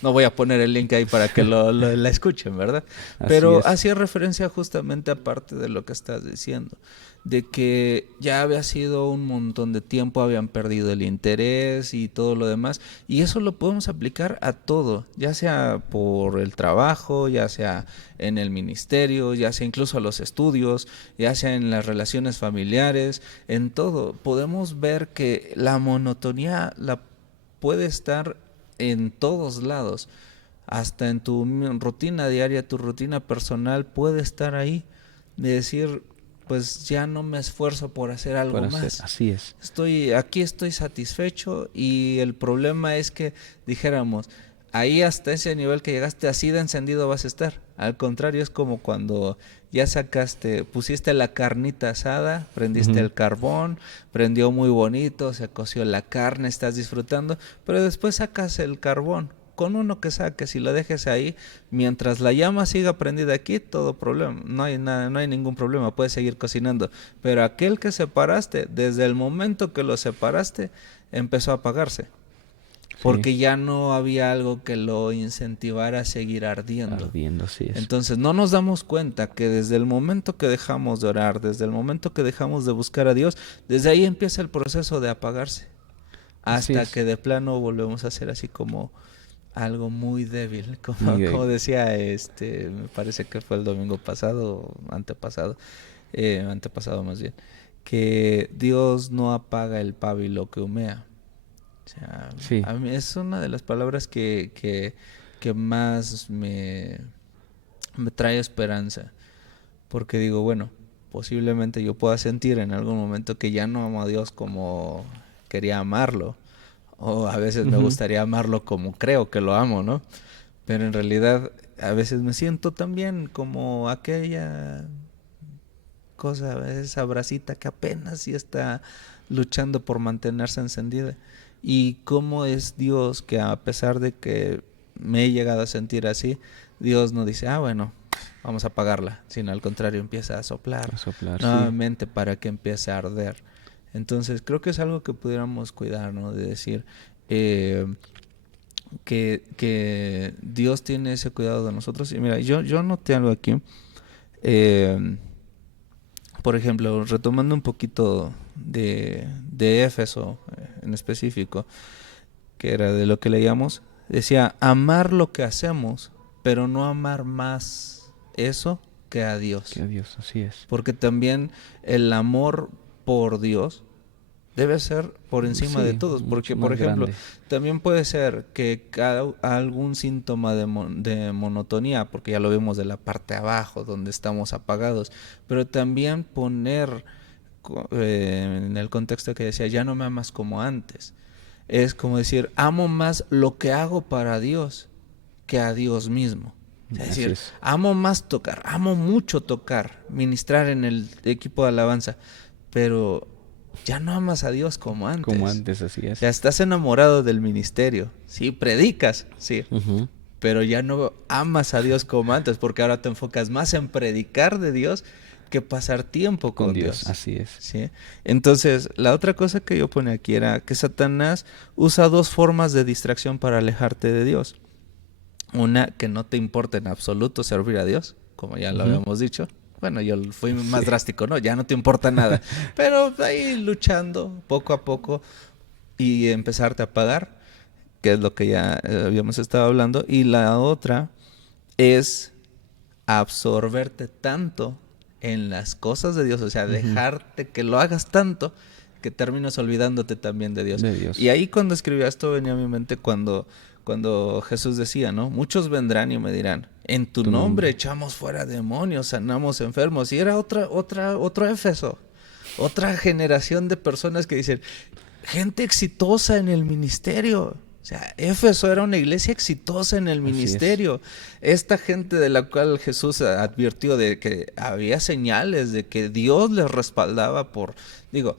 No voy a poner el link ahí para que la escuchen, ¿verdad? Pero hacía referencia justamente a parte de lo que estás diciendo, de que ya había sido un montón de tiempo, habían perdido el interés y todo lo demás, y eso lo podemos aplicar a todo, ya sea por el trabajo, ya sea en el ministerio, ya sea incluso a los estudios, ya sea en las relaciones familiares, en todo. Podemos ver que la monotonía puede estar en todos lados, hasta en tu rutina diaria, tu rutina personal puede estar ahí, de decir, pues ya no me esfuerzo por hacer algo más. Así es. Estoy satisfecho, y el problema es que dijéramos, ahí hasta ese nivel que llegaste, así de encendido vas a estar. Al contrario, es como cuando ya pusiste la carnita asada, prendiste el carbón, prendió muy bonito, se coció la carne, estás disfrutando, pero después sacas el carbón. Con uno que saques y lo dejes ahí, mientras la llama siga prendida aquí, todo problema, no hay ningún problema, puedes seguir cocinando. Pero aquel que separaste, desde el momento que lo separaste, empezó a apagarse. Porque ya no había algo que lo incentivara a seguir ardiendo. Sí es. Entonces no nos damos cuenta que desde el momento que dejamos de orar, desde el momento que dejamos de buscar a Dios, desde ahí empieza el proceso de apagarse. Hasta que de plano volvemos a ser así como algo muy débil. Como decía, me parece que fue el domingo pasado, antepasado más bien, que Dios no apaga el pábilo que humea. O sea, Sí. a mí es una de las palabras que más me trae esperanza. Porque digo, bueno, posiblemente yo pueda sentir en algún momento que ya no amo a Dios como quería amarlo. O a veces me Ujú. gustaría amarlo como creo que lo amo, ¿no? Pero en realidad a veces me siento también como aquella cosa, esa bracita que apenas sí está luchando por mantenerse encendida. Y cómo es Dios que a pesar de que me he llegado a sentir así, Dios no dice, ah, bueno, vamos a apagarla, sino al contrario empieza a soplar A soplar, sí. nuevamente para que empiece a arder. Entonces creo que es algo que pudiéramos cuidar, ¿no? De decir eh, que Dios tiene ese cuidado de nosotros. Y mira, yo noté algo aquí. Eh, por ejemplo, retomando un poquito de Éfeso en específico, que era de lo que leíamos, decía, amar lo que hacemos, pero no amar más eso que a Que Dios. a Dios, así es. Porque también el amor por Dios debe ser por encima de Sí, todos, mucho porque por más ejemplo, grande. también puede ser que algún síntoma de monotonía, porque ya lo vemos de la parte de abajo, donde estamos apagados, pero también poner en el contexto que decía, ya no me amas como antes, es como decir, amo más lo que hago para Dios que a Dios mismo. Es Así decir, es. amo más tocar, amo mucho tocar, ministrar en el equipo de alabanza, pero ya no amas a Dios como Como antes. antes, así O sea, es. estás enamorado del ministerio, sí, predicas, sí, Ujú. pero ya no amas a Dios como antes, porque ahora te enfocas más en predicar de Dios que pasar tiempo Con con Dios, Dios. así es. ¿Sí? Entonces, la otra cosa que yo ponía aquí era que Satanás usa dos formas de distracción para alejarte de Dios. Una, que no te importa en absoluto servir a Dios, como ya lo Ujú. habíamos dicho. Bueno, yo fui Sí. más drástico, ¿no? Ya no te importa nada. Pero ahí luchando poco a poco y empezarte a pagar, que es lo que ya habíamos estado hablando. Y la otra es absorberte tanto en las cosas de Dios, o sea, Ujú. dejarte que lo hagas tanto que terminas olvidándote también de Dios. De Y Dios. ahí cuando escribía esto venía a mi mente cuando Jesús decía, ¿no? Muchos vendrán y me dirán, en tu Tu nombre nombre. echamos fuera demonios, sanamos enfermos. Y era otro Éfeso, otra generación de personas que dicen, gente exitosa en el ministerio. O sea, Éfeso era una iglesia exitosa en el Así es. ministerio. Esta gente de la cual Jesús advirtió de que había señales de que Dios les respaldaba digo,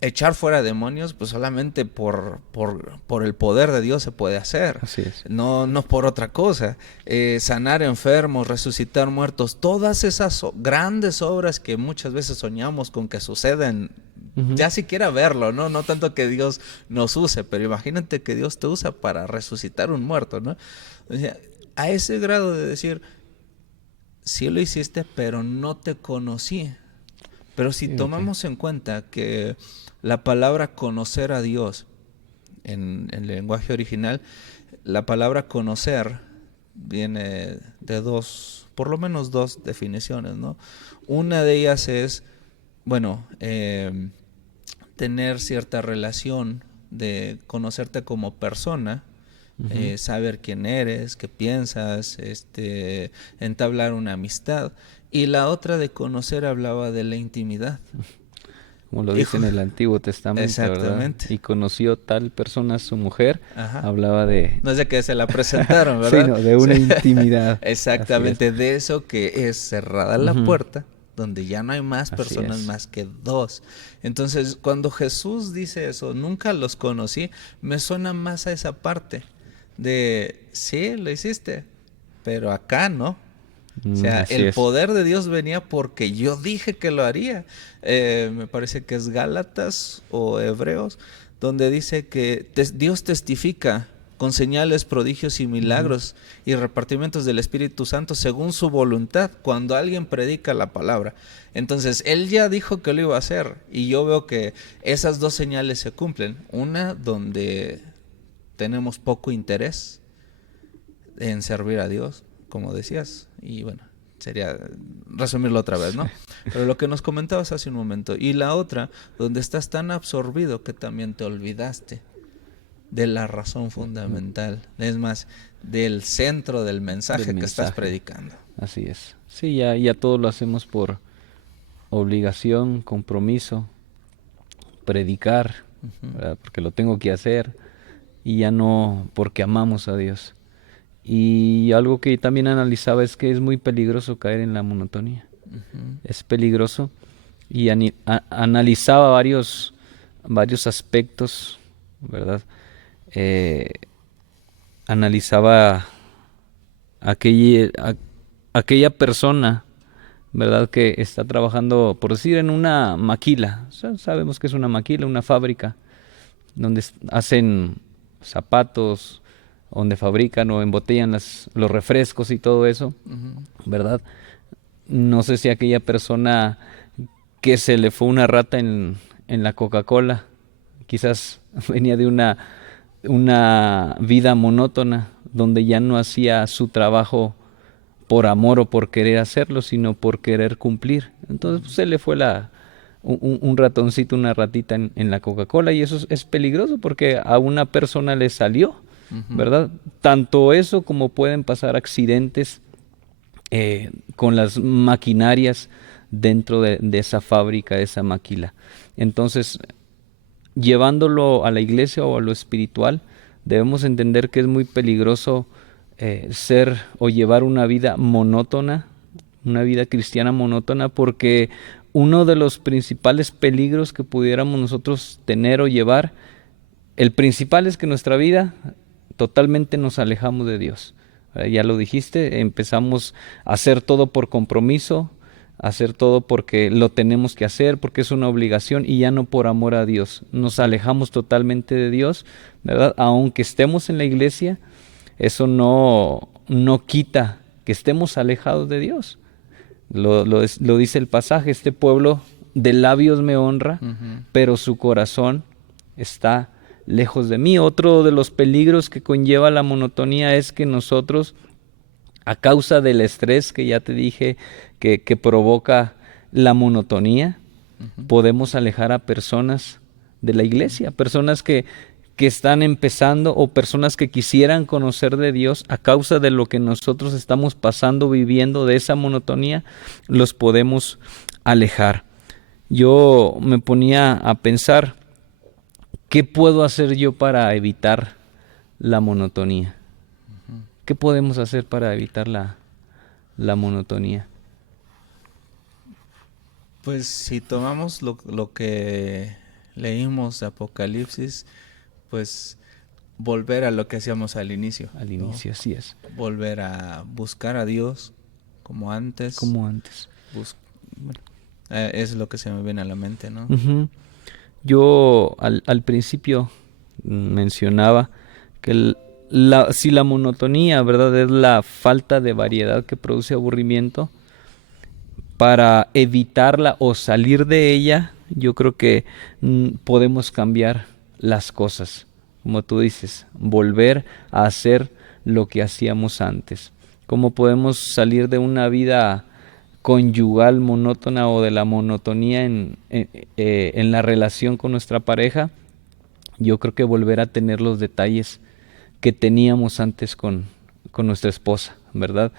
echar fuera demonios, pues solamente por el poder de Dios se puede hacer, Así es. no por otra cosa. Sanar enfermos, resucitar muertos, todas esas grandes obras que muchas veces soñamos con que suceden, Ujú. ya siquiera verlo, ¿no? No tanto que Dios nos use, pero imagínate que Dios te usa para resucitar un muerto, ¿no? O sea, a ese grado de decir, sí lo hiciste, pero no te conocí. Pero si Fíjate. tomamos en cuenta que la palabra conocer a Dios en el lenguaje original, la palabra conocer viene de por lo menos dos definiciones, ¿no? Una de ellas es, bueno, tener cierta relación de conocerte como persona, Ujú. saber quién eres, qué piensas, entablar una amistad. Y la otra de conocer hablaba de la intimidad. Como lo dice Hijo, en el Antiguo Testamento, ¿verdad? exactamente. Y conoció tal persona a su mujer, Ajá. hablaba de, No es de que se la presentaron, sí, ¿verdad? no, de Sí. una intimidad. Así es. Exactamente, de eso que es cerrada la Ujú. puerta, donde ya no hay más Así personas es. más que dos. Entonces, cuando Jesús dice eso, nunca los conocí, me suena más a esa parte de, sí, lo hiciste, pero acá no. O sea, Así el es. poder de Dios venía porque yo dije que lo haría. Me parece que es Gálatas o Hebreos, donde dice que Dios testifica con señales, prodigios y Ujú. milagros y repartimientos del Espíritu Santo según su voluntad cuando alguien predica la palabra. Entonces, Él ya dijo que lo iba a hacer y yo veo que esas dos señales se cumplen. Una donde tenemos poco interés en servir a Dios, como decías, y bueno, sería resumirlo otra vez, Sí. ¿no? Pero lo que nos comentabas hace un momento, y la otra, donde estás tan absorbido que también te olvidaste de la razón fundamental, es más, del centro del mensaje que estás predicando. Así es. Sí, ya todo lo hacemos por obligación, compromiso, predicar, ¿verdad? Porque lo tengo que hacer, y ya no porque amamos a Dios. Y algo que también analizaba es que es muy peligroso caer en la monotonía. Es peligroso. Y analizaba varios aspectos, ¿verdad? Analizaba aquella persona, ¿verdad? Que está trabajando, por decir, en una maquila. Sabemos que es una maquila, una fábrica, donde hacen zapatos, donde fabrican o embotellan los refrescos y todo eso, ¿verdad? No sé si aquella persona que se le fue una rata en la Coca-Cola, quizás venía de una vida monótona, donde ya no hacía su trabajo por amor o por querer hacerlo, sino por querer cumplir. Entonces pues, se le fue un ratoncito, una ratita en la Coca-Cola, y eso es peligroso porque a una persona le salió, ¿verdad? Tanto eso como pueden pasar accidentes con las maquinarias dentro de esa fábrica, de esa maquila. Entonces, llevándolo a la iglesia o a lo espiritual, debemos entender que es muy peligroso ser o llevar una vida monótona, una vida cristiana monótona, porque uno de los principales peligros que pudiéramos nosotros tener o llevar, el principal es que nuestra vida totalmente nos alejamos de Dios. Ya lo dijiste, empezamos a hacer todo por compromiso, a hacer todo porque lo tenemos que hacer, porque es una obligación, y ya no por amor a Dios. Nos alejamos totalmente de Dios, ¿verdad? Aunque estemos en la iglesia, eso no quita que estemos alejados de Dios. Lo dice el pasaje: este pueblo de labios me honra, pero su corazón está lejos de mí. Otro de los peligros que conlleva la monotonía es que nosotros, a causa del estrés que ya te dije que provoca la monotonía, podemos alejar a personas de la iglesia, personas que están empezando, o personas que quisieran conocer de Dios. A causa de lo que nosotros estamos pasando, viviendo, de esa monotonía, los podemos alejar. Yo me ponía a pensar, ¿qué puedo hacer yo para evitar la monotonía? ¿Qué podemos hacer para evitar la monotonía? Pues si tomamos lo que leímos de Apocalipsis, pues volver a lo que hacíamos al inicio. Al inicio, ¿no? Así es. Volver a buscar a Dios como antes. Como antes. Es lo que se me viene a la mente, ¿no? Yo al principio mencionaba que si la monotonía, ¿verdad?, es la falta de variedad que produce aburrimiento, para evitarla o salir de ella, yo creo que podemos cambiar las cosas. Como tú dices, volver a hacer lo que hacíamos antes. ¿Cómo podemos salir de una vida conyugal monótona o de la monotonía en la relación con nuestra pareja? Yo creo que volver a tener los detalles que teníamos antes con nuestra esposa, ¿verdad?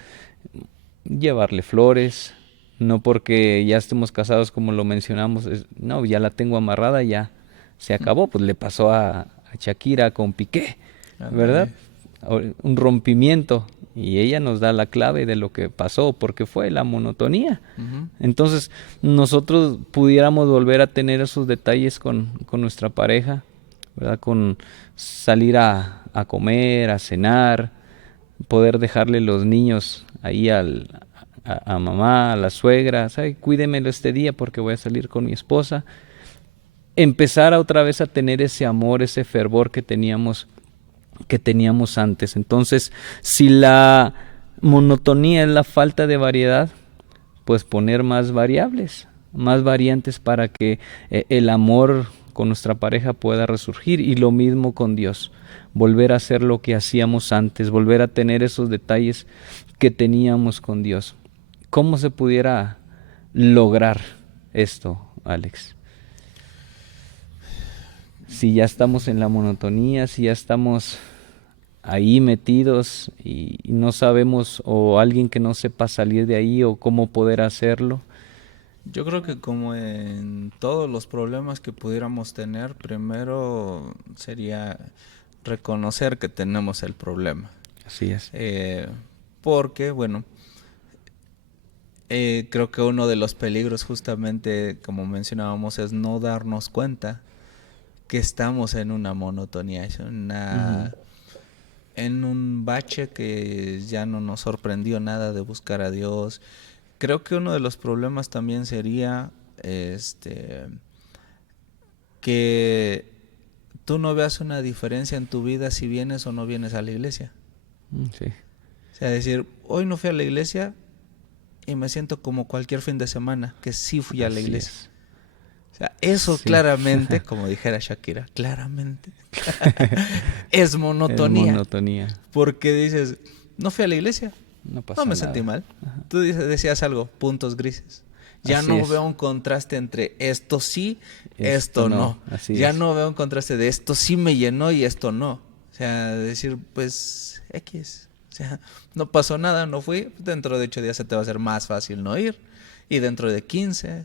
Llevarle flores, no porque ya estemos casados como lo mencionamos, no, ya la tengo amarrada, ya se acabó. Pues le pasó a Shakira con Piqué, ¿verdad? Un rompimiento, y ella nos da la clave de lo que pasó, porque fue la monotonía. Entonces nosotros pudiéramos volver a tener esos detalles con nuestra pareja, ¿verdad? Con salir a comer, a cenar, poder dejarle los niños ahí a mamá, a la suegra, ¿sabe? Cuídemelo este día porque voy a salir con mi esposa. Empezar otra vez a tener ese amor, ese fervor que teníamos antes. Entonces, si la monotonía es la falta de variedad, pues poner más variables, más variantes, para que el amor con nuestra pareja pueda resurgir. Y lo mismo con Dios, volver a hacer lo que hacíamos antes, volver a tener esos detalles que teníamos con Dios. ¿Cómo se pudiera lograr esto, Alex? si ya estamos en la monotonía, si ya estamos ahí metidos y no sabemos, o alguien que no sepa salir de ahí o cómo poder hacerlo. Yo creo que como en todos los problemas que pudiéramos tener, primero sería reconocer que tenemos el problema. Así es. Porque, bueno, creo que uno de los peligros justamente, como mencionábamos, es no darnos cuenta que estamos en una monotonía, en un bache que ya no nos sorprendió nada de buscar a Dios. Creo que uno de los problemas también sería que tú no veas una diferencia en tu vida si vienes o no vienes a la iglesia. Sí. O sea, decir, hoy no fui a la iglesia y me siento como cualquier fin de semana que sí fui a la iglesia. Es. O sea, eso Sí. claramente, como dijera Shakira, claramente es monotonía. Es monotonía. Porque dices, no fui a la iglesia, No pasa no me nada. sentí mal. Ajá. Tú decías algo, puntos grises. Ya Así no es. veo un contraste entre esto sí, esto no. Así Ya es. no veo un contraste de esto sí me llenó y esto no. O sea, decir, pues, X. O sea, no pasó nada, no fui. Dentro de 8 días se te va a hacer más fácil no ir. Y dentro de 15.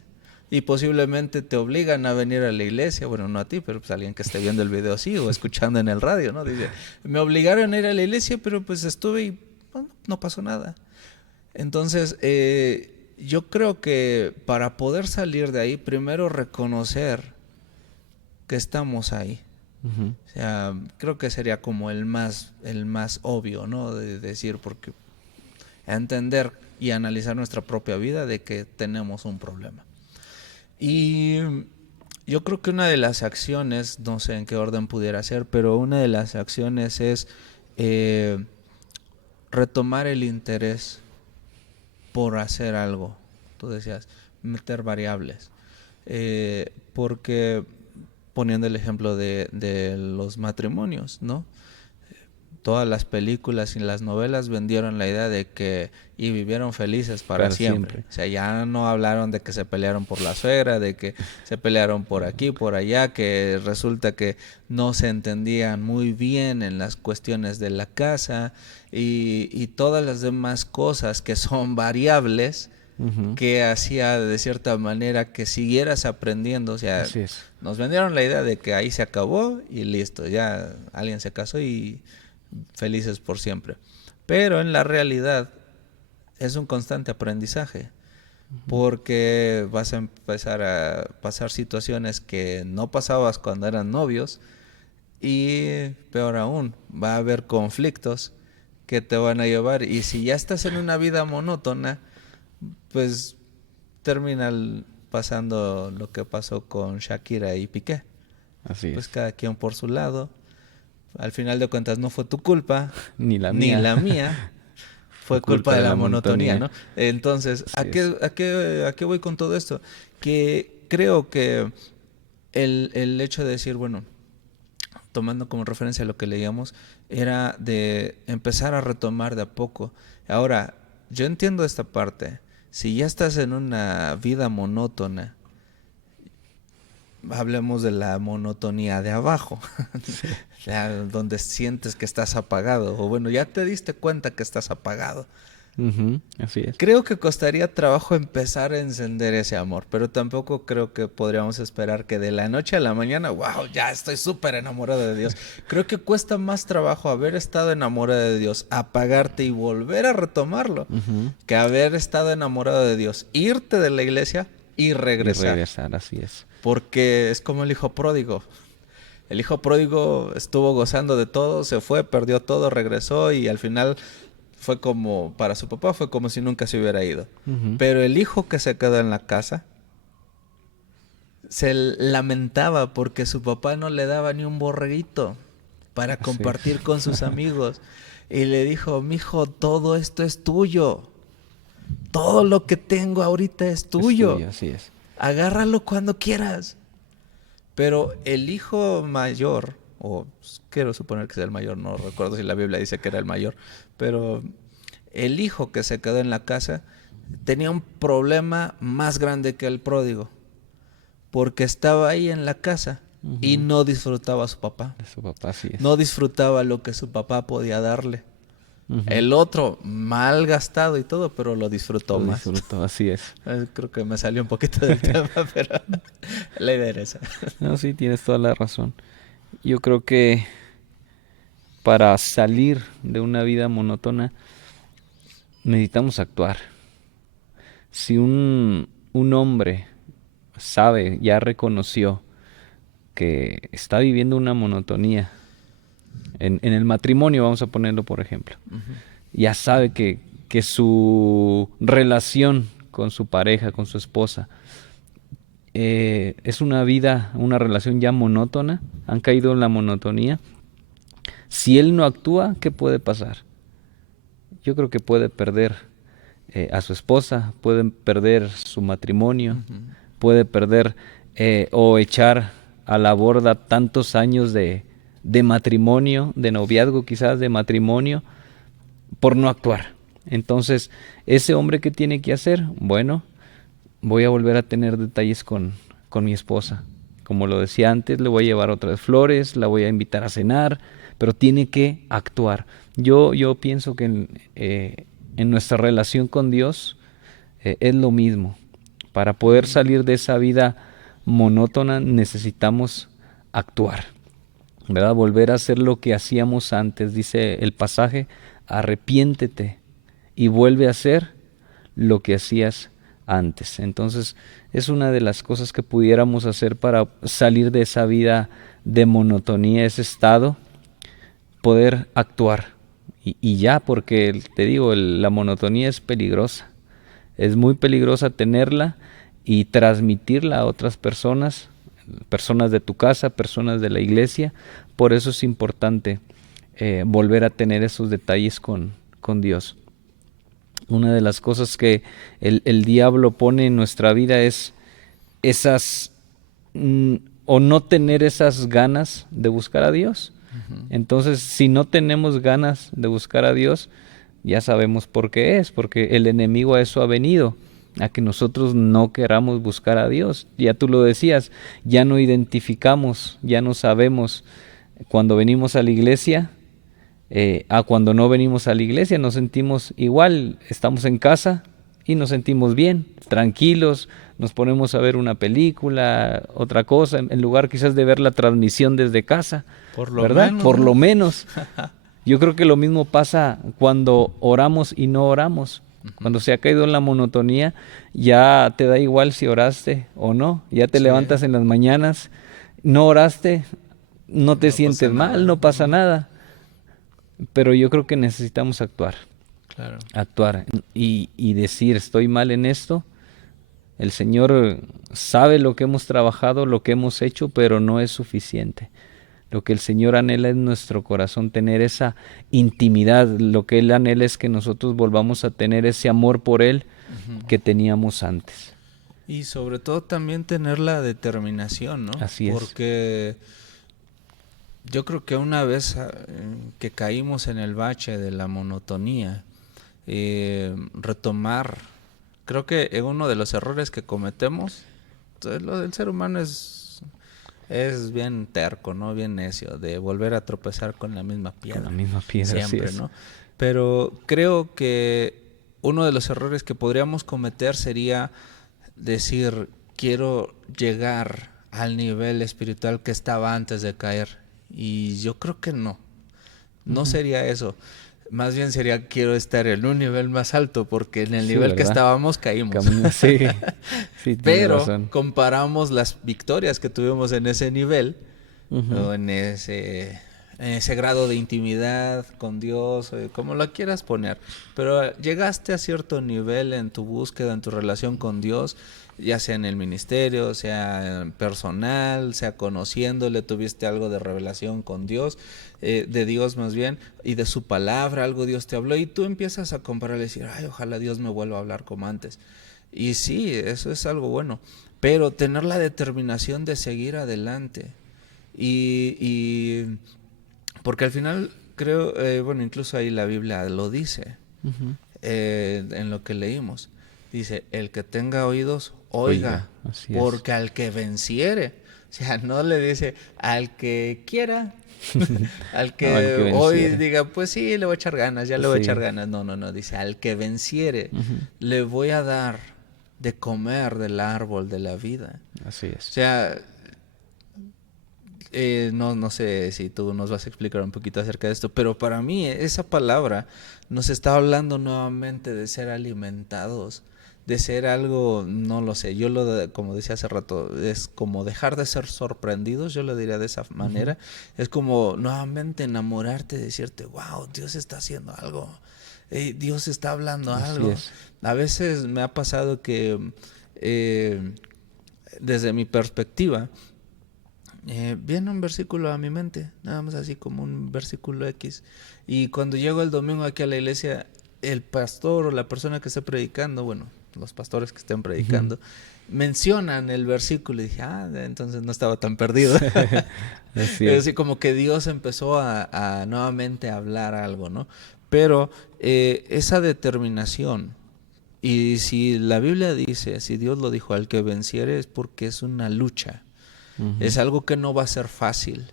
Y posiblemente te obligan a venir a la iglesia. Bueno, no a ti, pero pues alguien que esté viendo el video sí o escuchando en el radio, ¿no? Dice, me obligaron a ir a la iglesia, pero pues estuve y bueno, no pasó nada. Entonces, yo creo que para poder salir de ahí, primero reconocer que estamos ahí. Ujú. O sea, creo que sería como el más obvio, ¿no? De decir, porque entender y analizar nuestra propia vida de que tenemos un problema. Y yo creo que una de las acciones, no sé en qué orden pudiera ser, pero una de las acciones es retomar el interés por hacer algo. Tú decías, meter variables. Porque, poniendo el ejemplo de los matrimonios, ¿no? Todas las películas y las novelas vendieron la idea de que y vivieron felices para siempre. O sea, ya no hablaron de que se pelearon por la suegra, de que se pelearon por aquí, por allá, que resulta que no se entendían muy bien en las cuestiones de la casa y todas las demás cosas que son variables que hacía de cierta manera que siguieras aprendiendo. O sea, nos vendieron la idea de que ahí se acabó y listo, ya alguien se casó y felices por siempre. Pero en la realidad es un constante aprendizaje, porque vas a empezar a pasar situaciones que no pasabas cuando eran novios y peor aún, va a haber conflictos que te van a llevar, y si ya estás en una vida monótona, pues termina pasando lo que pasó con Shakira y Piqué. Así pues es. cada quien por su lado. Al final de cuentas no fue tu culpa, Ni la ni mía. la mía. Fue culpa de la monotonía, ¿no? Entonces, ¿a qué voy con todo esto? Que creo que el hecho de decir, bueno, tomando como referencia lo que leíamos, era de empezar a retomar de a poco. Ahora, yo entiendo esta parte. Si ya estás en una vida monótona, hablemos de la monotonía de abajo, Sí. donde sientes que estás apagado, o bueno, ya te diste cuenta que estás apagado. Así es. Creo que costaría trabajo empezar a encender ese amor, pero tampoco creo que podríamos esperar que de la noche a la mañana, wow, ya estoy súper enamorado de Dios. Creo que cuesta más trabajo haber estado enamorado de Dios, apagarte y volver a retomarlo, que haber estado enamorado de Dios, irte de la iglesia y regresar. Y regresar, así es. Porque es como el hijo pródigo. El hijo pródigo estuvo gozando de todo, se fue, perdió todo, regresó y al final fue como, para su papá fue como si nunca se hubiera ido. Pero el hijo que se quedó en la casa se lamentaba porque su papá no le daba ni un borreguito para compartir con sus amigos. Y le dijo, mijo, todo esto es tuyo. Todo lo que tengo ahorita es tuyo. Es tuyo, así es. Agárralo cuando quieras. Pero el hijo mayor, o quiero suponer que es el mayor, no recuerdo si la Biblia dice que era el mayor, pero el hijo que se quedó en la casa tenía un problema más grande que el pródigo, porque estaba ahí en la casa, y no disfrutaba a su papá. De su papá, así es. No disfrutaba lo que su papá podía darle. El otro, mal gastado y todo, pero lo disfrutó más. Disfrutó, así es. Creo que me salió un poquito del tema, pero la idea era esa. No, sí, tienes toda la razón. Yo creo que para salir de una vida monótona necesitamos actuar. Si un hombre sabe, ya reconoció que está viviendo una monotonía, en el matrimonio, vamos a ponerlo por ejemplo, ya sabe que su relación con su pareja, con su esposa, es una vida, una relación ya monótona, han caído en la monotonía. Si él no actúa, ¿qué puede pasar? Yo creo que puede perder a su esposa, puede perder su matrimonio, puede perder o echar a la borda tantos años de matrimonio, de noviazgo quizás, de matrimonio, por no actuar. Entonces, ese hombre, ¿qué tiene que hacer? Bueno, voy a volver a tener detalles con mi esposa. Como lo decía antes, le voy a llevar otras flores, la voy a invitar a cenar, pero tiene que actuar. Yo pienso que en nuestra relación con Dios es lo mismo. Para poder salir de esa vida monótona necesitamos actuar, ¿verdad? Volver a hacer lo que hacíamos antes. Dice el pasaje, arrepiéntete y vuelve a hacer lo que hacías antes. Entonces, es una de las cosas que pudiéramos hacer para salir de esa vida de monotonía, ese estado, poder actuar. Y ya, porque te digo, la monotonía es peligrosa. Es muy peligrosa tenerla y transmitirla a otras personas, personas de tu casa, personas de la iglesia. Por eso es importante volver a tener esos detalles con Dios. Una de las cosas que el diablo pone en nuestra vida es esas, o no tener esas ganas de buscar a Dios. Entonces, si no tenemos ganas de buscar a Dios, ya sabemos por qué es, porque el enemigo a eso ha venido, a que nosotros no queramos buscar a Dios. Ya tú lo decías, ya no identificamos, ya no sabemos cuando venimos a la iglesia, a cuando no venimos a la iglesia, nos sentimos igual, estamos en casa y nos sentimos bien, tranquilos, nos ponemos a ver una película, otra cosa, en lugar quizás de ver la transmisión desde casa, ¿verdad? Por lo menos. Yo creo que lo mismo pasa cuando oramos y no oramos. Cuando se ha caído en la monotonía, ya te da igual si oraste o no. Ya te levantas en las mañanas, no oraste, no te sientes mal, no pasa nada. Pero yo creo que necesitamos actuar. Claro. Actuar y decir, estoy mal en esto. El Señor sabe lo que hemos trabajado, lo que hemos hecho, pero no es suficiente. Lo que el Señor anhela es nuestro corazón, tener esa intimidad. Lo que Él anhela es que nosotros volvamos a tener ese amor por Él que teníamos antes. Y sobre todo también tener la determinación, ¿no? Así es. Porque yo creo que una vez que caímos en el bache de la monotonía, retomar, creo que uno de los errores que cometemos, lo del ser humano es bien terco, ¿no? Bien necio, de volver a tropezar con la misma piedra. Con la misma piedra, siempre, así es. ¿no? Pero creo que uno de los errores que podríamos cometer sería decir, quiero llegar al nivel espiritual que estaba antes de caer. Y yo creo que no sería eso. Más bien sería, quiero estar en un nivel más alto, porque en el nivel, ¿verdad?, que estábamos caímos. Sí, pero razón. Comparamos las victorias que tuvimos en ese nivel, o en ese grado de intimidad con Dios, como lo quieras poner. Pero llegaste a cierto nivel en tu búsqueda, en tu relación con Dios, ya sea en el ministerio, sea personal, sea conociéndole, tuviste algo de revelación con Dios, de Dios más bien, y de su palabra, algo Dios te habló, y tú empiezas a comparar y decir, ay, ojalá Dios me vuelva a hablar como antes. Y sí, eso es algo bueno, pero tener la determinación de seguir adelante. Y porque al final creo, bueno, incluso ahí la Biblia lo dice, en lo que leímos. Dice, el que tenga oídos, oiga, Así porque al que venciere, O sea, no le dice al que quiera, al No, al que que hoy venciere. diga, pues sí, le voy a echar ganas, ya le voy a echar Sí. ganas. No, no, no, dice, al que venciere, Ujú. le voy a dar de comer del árbol de la vida. Así O es. sea, no sé si tú nos vas a explicar un poquito acerca de esto, pero para mí esa palabra nos está hablando nuevamente de ser alimentados, de ser algo, no lo sé, como decía hace rato, es como dejar de ser sorprendidos, yo lo diría de esa Ujú. manera, es como nuevamente enamorarte, decirte, wow, Dios está haciendo algo, Dios está hablando Así algo. es. A veces me ha pasado que eh, desde mi perspectiva, viene un versículo a mi mente, nada más así como un versículo X. Y cuando llego el domingo aquí a la iglesia, el pastor o la persona que esté predicando, bueno, los pastores que estén Ujú. predicando, mencionan el versículo y dije, entonces no estaba tan perdido. Así Es es. así como que Dios empezó a nuevamente hablar algo, ¿no? Pero esa determinación, y si la Biblia dice, si Dios lo dijo, al que venciere es porque es una lucha. Es Ujú. algo que no va a ser fácil,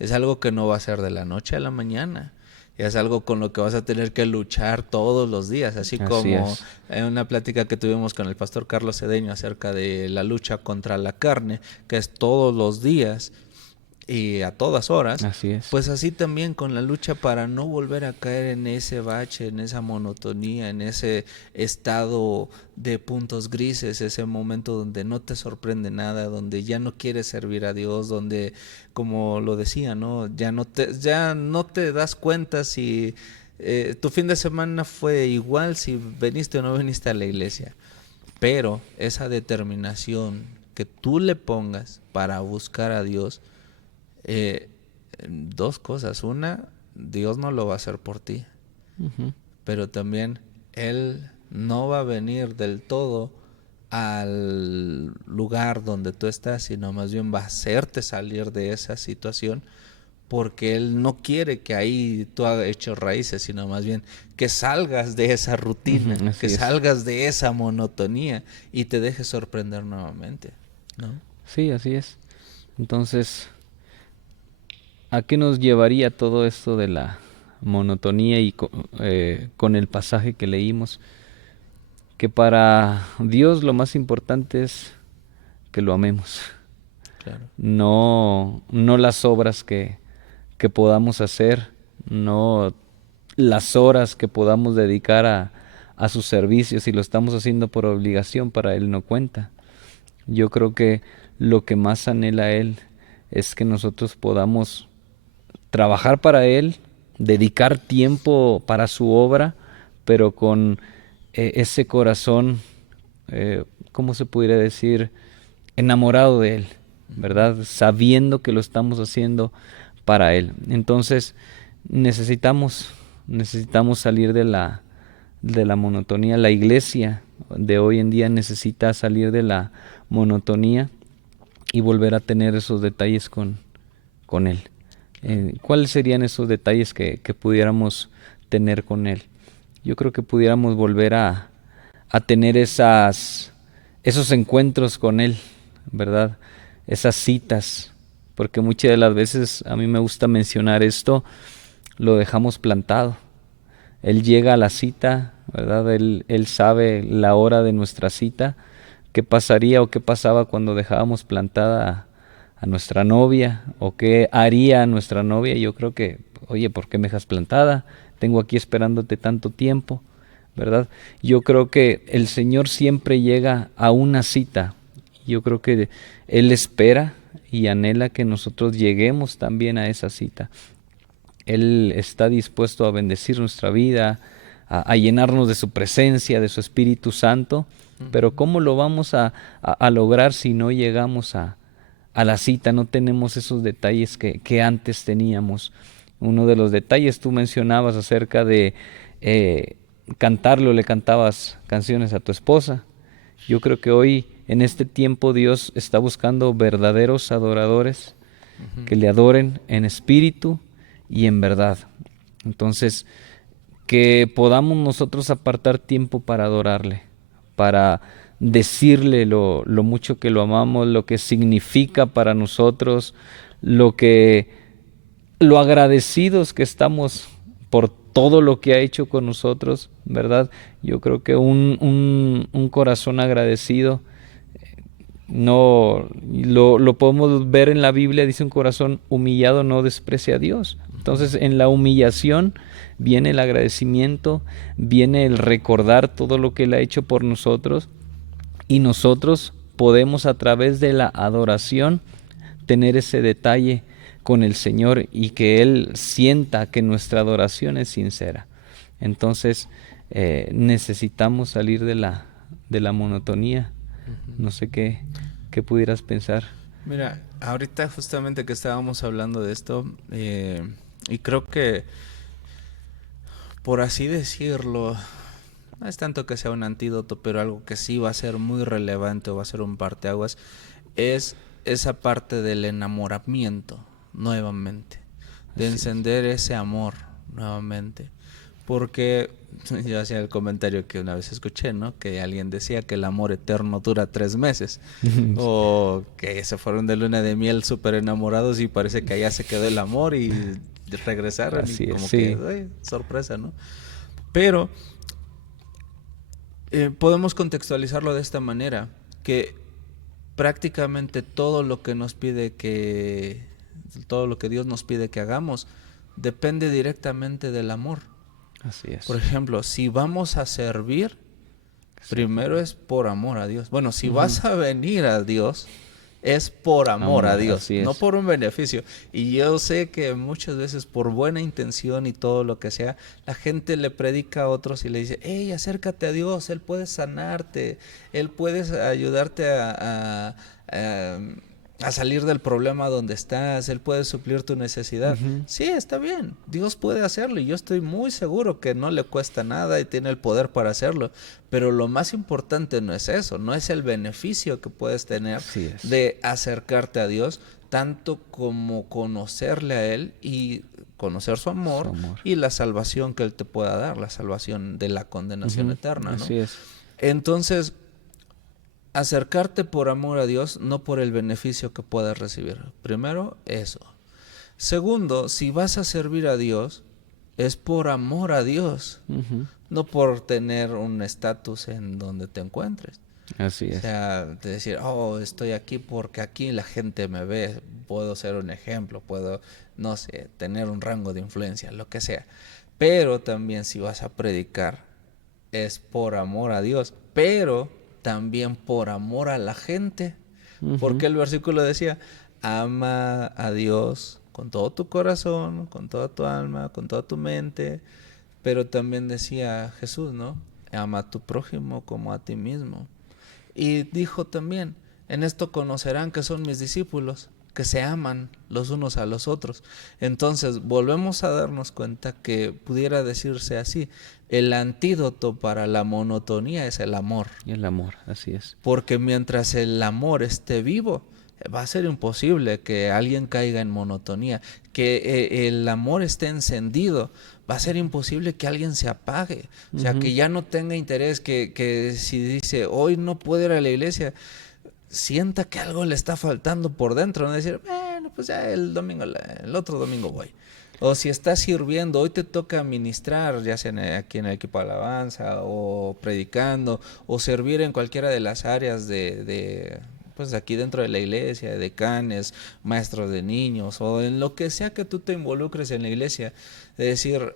es algo que no va a ser de la noche a la mañana, es algo con lo que vas a tener que luchar todos los días, así Así como es. en una plática que tuvimos con el pastor Carlos Cedeño acerca de la lucha contra la carne, que es todos los días y a todas horas, Así es. pues así también con la lucha para no volver a caer en ese bache, en esa monotonía, en ese estado de puntos grises, ese momento donde no te sorprende nada, donde ya no quieres servir a Dios, donde, como lo decía, ¿no? Ya no te das cuenta si tu fin de semana fue igual, si veniste o no viniste a la iglesia, pero esa determinación que tú le pongas para buscar a Dios, eh, dos cosas. Una, Dios no lo va a hacer por ti, Ujú. pero también Él no va a venir del todo al lugar donde tú estás, sino más bien va a hacerte salir de esa situación, porque Él no quiere que ahí tú hagas hecho raíces, sino más bien que salgas de esa rutina, Ujú. que Así es. salgas de esa monotonía y te dejes sorprender nuevamente, ¿no? Sí, así es. Entonces, ¿a qué nos llevaría todo esto de la monotonía y con el pasaje que leímos? Que para Dios lo más importante es que lo amemos, Claro. no las obras que podamos hacer, no las horas que podamos dedicar a su servicio. Si lo estamos haciendo por obligación, para Él no cuenta. Yo creo que lo que más anhela Él es que nosotros podamos trabajar para Él, dedicar tiempo para su obra, pero con ese corazón, ¿cómo se pudiera decir? Enamorado de Él, Ujú. ¿verdad? Sabiendo que lo estamos haciendo para Él. Entonces, necesitamos, necesitamos salir de la monotonía. La iglesia de hoy en día necesita salir de la monotonía y volver a tener esos detalles con Él. Claro. ¿Cuáles serían esos detalles que pudiéramos tener con Él? Yo creo que pudiéramos volver a tener esos encuentros con Él, ¿verdad? Esas citas, porque muchas de las veces a mí me gusta mencionar esto, lo dejamos plantado. Él llega a la cita, ¿verdad? Él sabe la hora de nuestra cita, qué pasaría o qué pasaba cuando dejábamos plantada a nuestra novia o qué haría nuestra novia. Yo creo que, oye, ¿por qué me dejas plantada? Tengo aquí esperándote tanto tiempo, ¿verdad? Yo creo que el Señor siempre llega a una cita. Yo creo que Él espera y anhela que nosotros lleguemos también a esa cita. Él está dispuesto a bendecir nuestra vida, a llenarnos de su presencia, de su Espíritu Santo, pero Ujú. ¿cómo lo vamos a lograr si no llegamos a la cita, no tenemos esos detalles que antes teníamos? Uno de los detalles tú mencionabas acerca de cantarlo, le cantabas canciones a tu esposa. Yo creo que hoy, en este tiempo, Dios está buscando verdaderos adoradores Ujú. que le adoren en espíritu y en verdad. Entonces, que podamos nosotros apartar tiempo para adorarle, para decirle lo mucho que lo amamos, lo que significa para nosotros, lo agradecidos que estamos por todo lo que ha hecho con nosotros, ¿verdad? Yo creo que un corazón agradecido, no lo podemos ver en la Biblia, dice un corazón humillado no desprecia a Dios. Entonces en la humillación viene el agradecimiento, viene el recordar todo lo que Él ha hecho por nosotros, y nosotros podemos a través de la adoración tener ese detalle con el Señor y que Él sienta que nuestra adoración es sincera. Entonces necesitamos salir de la monotonía. No sé qué pudieras pensar. Mira, ahorita justamente que estábamos hablando de esto, y creo que, por así decirlo, no es tanto que sea un antídoto, pero algo que sí va a ser muy relevante o va a ser un parteaguas, es esa parte del enamoramiento nuevamente, de encender ese amor nuevamente. Porque yo hacía el comentario que una vez escuché, ¿no? Que alguien decía que el amor eterno dura 3 meses. O que se fueron de luna de miel súper enamorados y parece que allá se quedó el amor y regresaron. Así y como es, sí. que, ay, sorpresa, ¿no? Pero podemos contextualizarlo de esta manera, que prácticamente todo lo que Dios nos pide que hagamos depende directamente del amor. Así es. Por ejemplo, si vamos a servir, primero es por amor a Dios. Bueno, si vas a venir a Dios, es por amor a Dios, no por un beneficio. Y yo sé que muchas veces por buena intención y todo lo que sea, la gente le predica a otros y le dice, hey, acércate a Dios, Él puede sanarte, Él puede ayudarte a salir del problema donde estás, Él puede suplir tu necesidad. Sí, está bien, Dios puede hacerlo y yo estoy muy seguro que no le cuesta nada y tiene el poder para hacerlo, pero lo más importante no es eso, no es el beneficio que puedes tener de acercarte a Dios, tanto como conocerle a Él y conocer su amor y la salvación que Él te pueda dar, la salvación de la condenación eterna, ¿no? Así es. Entonces, acercarte por amor a Dios, no por el beneficio que puedas recibir. Primero, eso. Segundo, si vas a servir a Dios, es por amor a Dios, no por tener un estatus en donde te encuentres. Así es. O sea, de decir, oh, estoy aquí porque aquí la gente me ve, puedo ser un ejemplo, puedo, no sé, tener un rango de influencia, lo que sea. Pero también si vas a predicar, es por amor a Dios, pero también por amor a la gente. Porque el versículo decía, ama a Dios con todo tu corazón, con toda tu alma, con toda tu mente. Pero también decía Jesús, ¿no? Ama a tu prójimo como a ti mismo. Y dijo también, en esto conocerán que son mis discípulos, que se aman los unos a los otros. Entonces volvemos a darnos cuenta que pudiera decirse así, el antídoto para la monotonía es el amor. Y el amor, así es. Porque mientras el amor esté vivo, va a ser imposible que alguien caiga en monotonía, que el amor esté encendido, va a ser imposible que alguien se apague, o sea, que ya no tenga interés, que si dice, hoy no puedo ir a la iglesia, sienta que algo le está faltando por dentro, no decir, bueno, pues ya el otro domingo voy. O si estás sirviendo, hoy te toca ministrar, ya sea aquí en el equipo de alabanza, o predicando, o servir en cualquiera de las áreas pues aquí dentro de la iglesia, de decanes, maestros de niños, o en lo que sea que tú te involucres en la iglesia, de decir,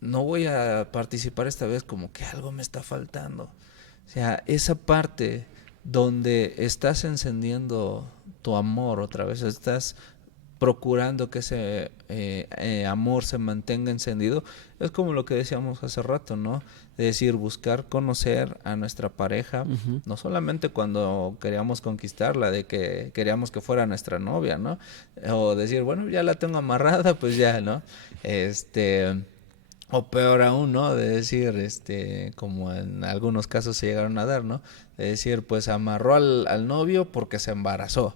no voy a participar esta vez, como que algo me está faltando. O sea, esa parte donde estás encendiendo tu amor otra vez, estás procurando que ese amor se mantenga encendido, es como lo que decíamos hace rato, ¿no? De decir, buscar conocer a nuestra pareja, no solamente cuando queríamos conquistarla, de que queríamos que fuera nuestra novia, ¿no? O decir, bueno, ya la tengo amarrada, pues ya, ¿no? O peor aún, ¿no? De decir, como en algunos casos se llegaron a dar, ¿no? De decir, pues amarró al novio porque se embarazó.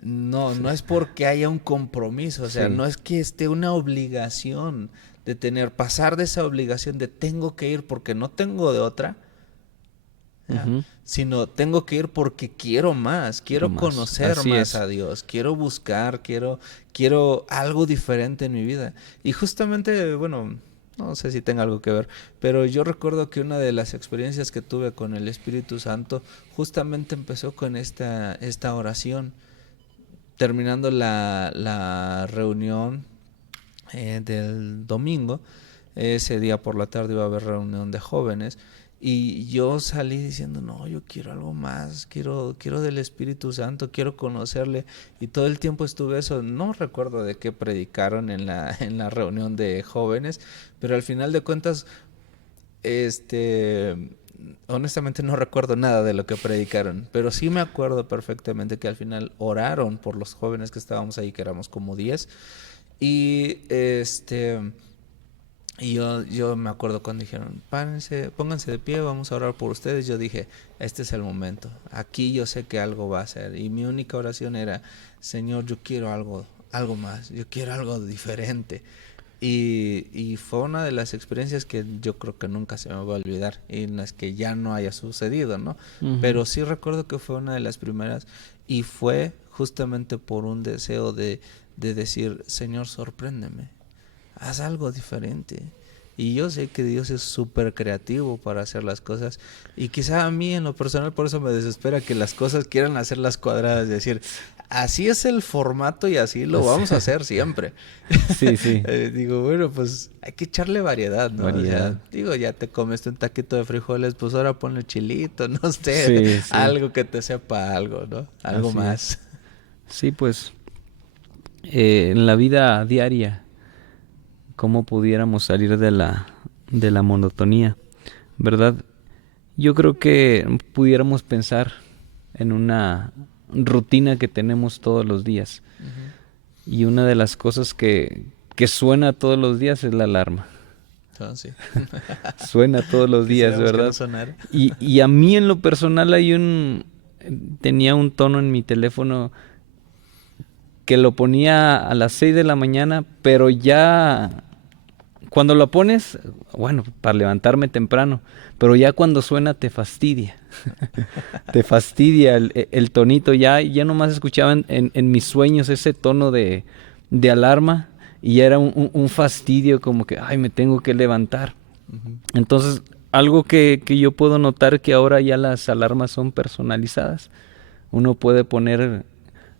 No, no es porque haya un compromiso, o sea, no es que esté una obligación de pasar de esa obligación de tengo que ir porque no tengo de otra, sino tengo que ir porque quiero más, quiero conocer más a Dios, quiero buscar, quiero algo diferente en mi vida. Y justamente, bueno, no sé si tenga algo que ver, pero yo recuerdo que una de las experiencias que tuve con el Espíritu Santo justamente empezó con esta oración. Terminando la reunión del domingo, ese día por la tarde iba a haber reunión de jóvenes y yo salí diciendo, no, yo quiero algo más, quiero del Espíritu Santo, quiero conocerle, y todo el tiempo estuve eso. No recuerdo de qué predicaron en la reunión de jóvenes, pero al final de cuentas, honestamente no recuerdo nada de lo que predicaron, pero sí me acuerdo perfectamente que al final oraron por los jóvenes que estábamos ahí, que éramos como 10. Y y yo me acuerdo cuando dijeron, pónganse de pie, vamos a orar por ustedes. Yo dije, este es el momento. Aquí yo sé que algo va a ser. Y mi única oración era, Señor, yo quiero algo más. Yo quiero algo diferente. Y fue una de las experiencias que yo creo que nunca se me va a olvidar. Y en las que ya no haya sucedido, ¿no? Pero sí recuerdo que fue una de las primeras. Y fue justamente por un deseo de decir, Señor, sorpréndeme, haz algo diferente. Y yo sé que Dios es súper creativo para hacer las cosas, y quizá a mí en lo personal por eso me desespera que las cosas quieran hacerlas cuadradas, decir, así es el formato y así lo vamos a hacer siempre. Sí, sí. Digo, bueno, pues hay que echarle variedad, ¿no? Variedad. O sea, digo, ya te comiste un taquito de frijoles, pues ahora ponle chilito, no sé, Sí, sí. algo que te sepa algo, ¿no? Algo Así más. es. Sí, pues en la vida diaria, cómo pudiéramos salir de la monotonía, ¿verdad? Yo creo que pudiéramos pensar en una rutina que tenemos todos los días. Y una de las cosas que suena todos los días es la alarma. Sí. Suena todos los días, ¿verdad? Y a mí en lo personal tenía un tono en mi teléfono que lo ponía a las 6 de la mañana, pero ya cuando lo pones, bueno, para levantarme temprano, pero ya cuando suena te fastidia. Te fastidia el tonito. Ya nomás escuchaba en mis sueños ese tono de alarma, y ya era un fastidio, como que, ay, me tengo que levantar. Entonces, algo que yo puedo notar, que ahora ya las alarmas son personalizadas. Uno puede poner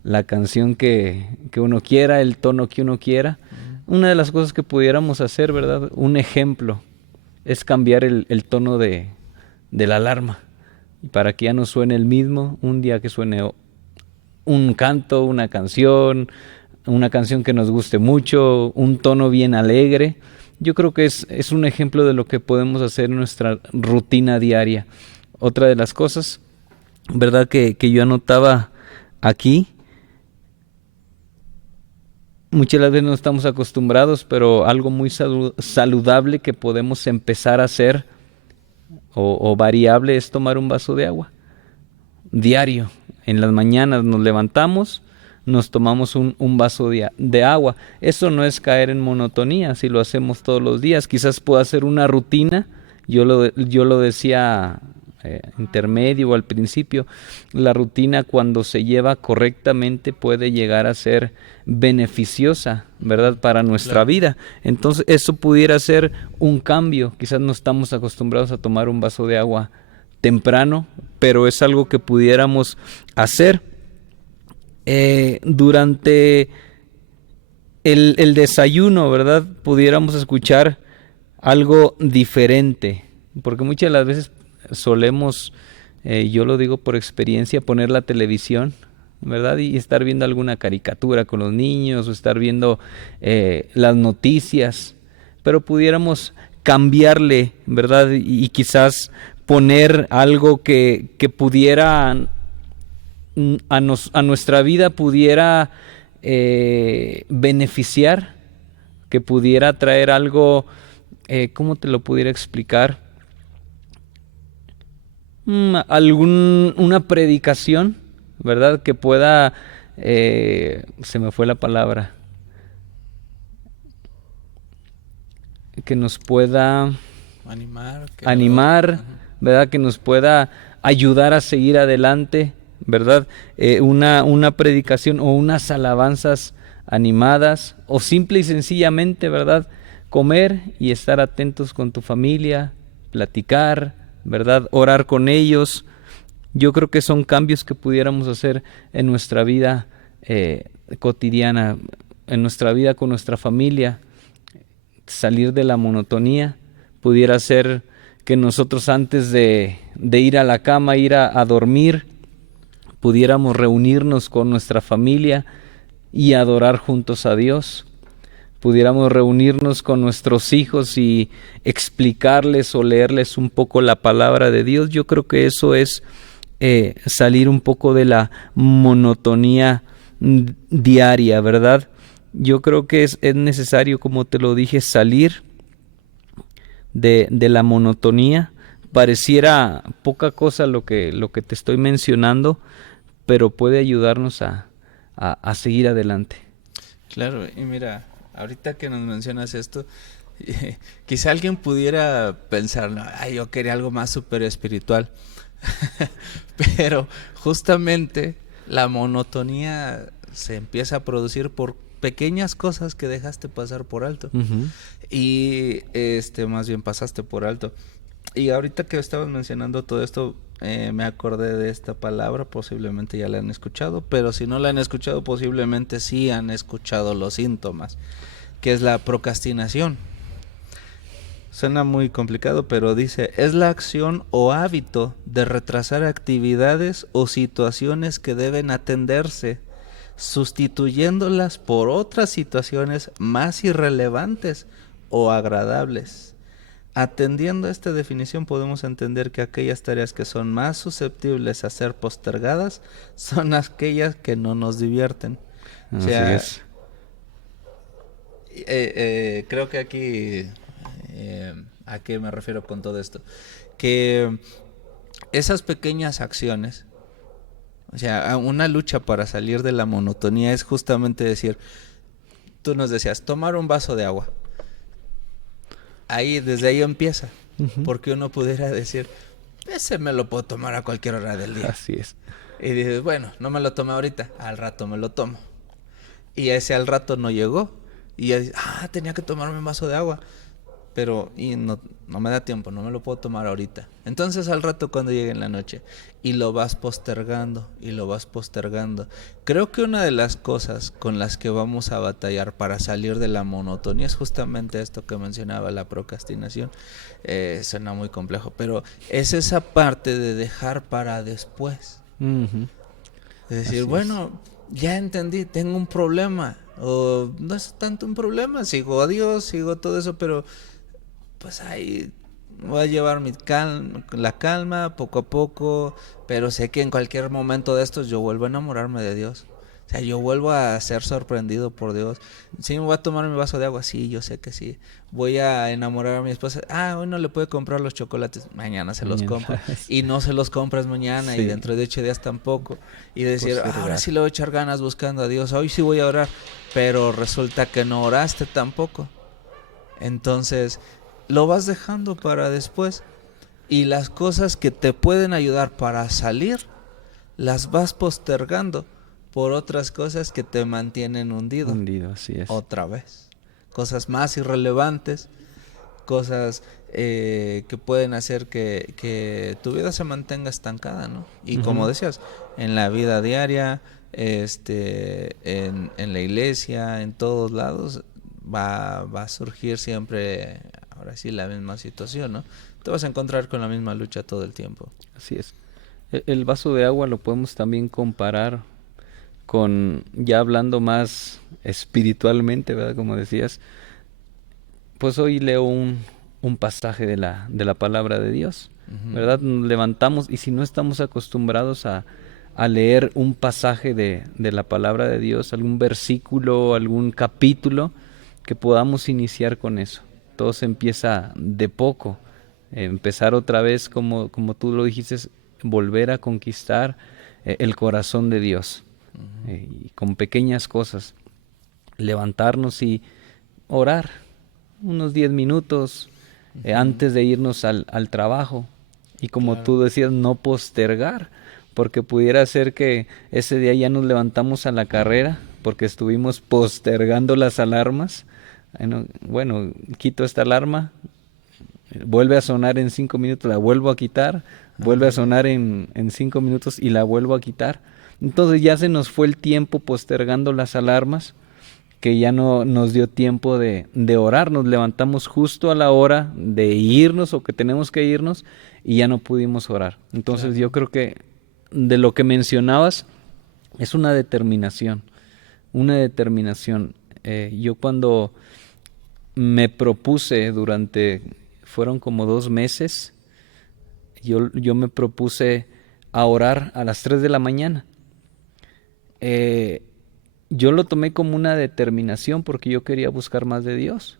la canción que uno quiera, el tono que uno quiera. Una de las cosas que pudiéramos hacer, ¿verdad? Un ejemplo es cambiar el tono de la alarma, para que ya no suene el mismo. Un día que suene un canto, una canción que nos guste mucho, un tono bien alegre. Yo creo que es un ejemplo de lo que podemos hacer en nuestra rutina diaria. Otra de las cosas, ¿verdad?, que yo anotaba aquí, muchas veces no estamos acostumbrados, pero algo muy saludable que podemos empezar a hacer, o variable, es tomar un vaso de agua diario. En las mañanas nos levantamos, nos tomamos un vaso de agua. Eso no es caer en monotonía si lo hacemos todos los días. Quizás pueda ser una rutina. Yo lo decía intermedio o al principio. La rutina, cuando se lleva correctamente, puede llegar a ser beneficiosa, ¿verdad?, para nuestra vida. Entonces eso pudiera ser un cambio. Quizás no estamos acostumbrados a tomar un vaso de agua temprano, pero es algo que pudiéramos hacer. Durante el desayuno, ¿verdad?, pudiéramos escuchar algo diferente, porque muchas de las veces solemos, yo lo digo por experiencia, poner la televisión, ¿verdad?, y estar viendo alguna caricatura con los niños, o estar viendo las noticias, pero pudiéramos cambiarle, ¿verdad?, y quizás poner algo que pudiera a nuestra vida, pudiera beneficiar, que pudiera traer algo, ¿cómo te lo pudiera explicar? Una predicación, ¿verdad?, que pueda, se me fue la palabra, que nos pueda animar, ¿verdad?, que nos pueda ayudar a seguir adelante, ¿verdad? Una predicación o unas alabanzas animadas, o simple y sencillamente, ¿verdad? Comer y estar atentos con tu familia, platicar, ¿verdad? Orar con ellos. Yo creo que son cambios que pudiéramos hacer en nuestra vida cotidiana, en nuestra vida con nuestra familia. Salir de la monotonía pudiera ser que nosotros antes de ir a la cama, ir a dormir, pudiéramos reunirnos con nuestra familia y adorar juntos a Dios. Pudiéramos reunirnos con nuestros hijos y explicarles o leerles un poco la palabra de Dios. Yo creo que eso es salir un poco de la monotonía diaria, ¿verdad? Yo creo que es necesario, como te lo dije, salir de la monotonía. Pareciera poca cosa lo que te estoy mencionando, pero puede ayudarnos a seguir adelante. Claro, y mira, ahorita que nos mencionas esto, quizá alguien pudiera pensar, no, ay, yo quería algo más súper espiritual. Pero justamente la monotonía se empieza a producir por pequeñas cosas que dejaste pasar por alto. Uh-huh. Y más bien pasaste por alto. Y ahorita que estabas mencionando todo esto, me acordé de esta palabra, posiblemente ya la han escuchado, pero si no la han escuchado, posiblemente sí han escuchado los síntomas, que es la procrastinación. Suena muy complicado, pero dice, es la acción o hábito de retrasar actividades o situaciones que deben atenderse, sustituyéndolas por otras situaciones más irrelevantes o agradables. Atendiendo a esta definición podemos entender que aquellas tareas que son más susceptibles a ser postergadas son aquellas que no nos divierten. Así es. Creo que aquí, ¿a qué me refiero con todo esto? Que esas pequeñas acciones, o sea, una lucha para salir de la monotonía es justamente decir, tú nos decías, tomar un vaso de agua. Desde ahí empieza, uh-huh. Porque uno pudiera decir, ese me lo puedo tomar a cualquier hora del día. Así es. Y dices, bueno, no me lo tomé ahorita, al rato me lo tomo. Y ese al rato no llegó. Y ya dices, tenía que tomarme un vaso de agua. Pero no me da tiempo, no me lo puedo tomar ahorita. Entonces al rato cuando llegue en la noche. Y lo vas postergando, y lo vas postergando. Creo que una de las cosas con las que vamos a batallar para salir de la monotonía es justamente esto que mencionaba, la procrastinación. Suena muy complejo, pero es esa parte de dejar para después. Uh-huh. Es decir, ya entendí, tengo un problema. O no es tanto un problema, sigo a Dios, sigo todo eso, pero pues ahí voy a llevar la calma poco a poco, pero sé que en cualquier momento de estos yo vuelvo a enamorarme de Dios. O sea, yo vuelvo a ser sorprendido por Dios. Sí, me voy a tomar mi vaso de agua, sí, yo sé que sí. Voy a enamorar a mi esposa. Hoy no le puede comprar los chocolates, mañana se los compro. Y no se los compras mañana, sí. Y dentro de 8 días tampoco. Y decir, ahora sí le voy a echar ganas buscando a Dios, hoy sí voy a orar. Pero resulta que no oraste tampoco. Entonces lo vas dejando para después. Y las cosas que te pueden ayudar para salir, las vas postergando por otras cosas que te mantienen hundido. Así es. Otra vez. Cosas más irrelevantes, cosas que pueden hacer que tu vida se mantenga estancada, ¿no? Y uh-huh. Como decías, en la vida diaria, en la iglesia, en todos lados, va a surgir siempre, ahora sí, la misma situación, ¿no? Te vas a encontrar con la misma lucha todo el tiempo. Así es. El vaso de agua lo podemos también comparar con, ya hablando más espiritualmente, ¿verdad? Como decías, pues hoy leo un pasaje de la palabra de Dios, uh-huh. ¿Verdad? Nos levantamos y si no estamos acostumbrados a leer un pasaje de la palabra de Dios, algún versículo, algún capítulo, que podamos iniciar con eso. Todo se empieza de poco. Empezar otra vez, como tú lo dijiste, volver a conquistar el corazón de Dios. Uh-huh. Y con pequeñas cosas. Levantarnos y orar unos 10 minutos uh-huh. Antes de irnos al trabajo. Y como Claro. tú decías, no postergar, porque pudiera ser que ese día ya nos levantamos a la carrera porque estuvimos postergando las alarmas. Bueno, quito esta alarma, vuelve a sonar en 5 minutos, la vuelvo a quitar, vuelve a Ándale. sonar en 5 minutos y la vuelvo a quitar. Entonces ya se nos fue el tiempo postergando las alarmas, que ya no nos dio tiempo de orar. Nos levantamos justo a la hora de irnos o que tenemos que irnos y ya no pudimos orar. Entonces yo Claro. creo que de lo que mencionabas es una determinación, una determinación. Yo cuando me propuse fueron como 2 meses, yo me propuse a orar a las 3 de la mañana. Eh, yo lo tomé como una determinación porque yo quería buscar más de Dios.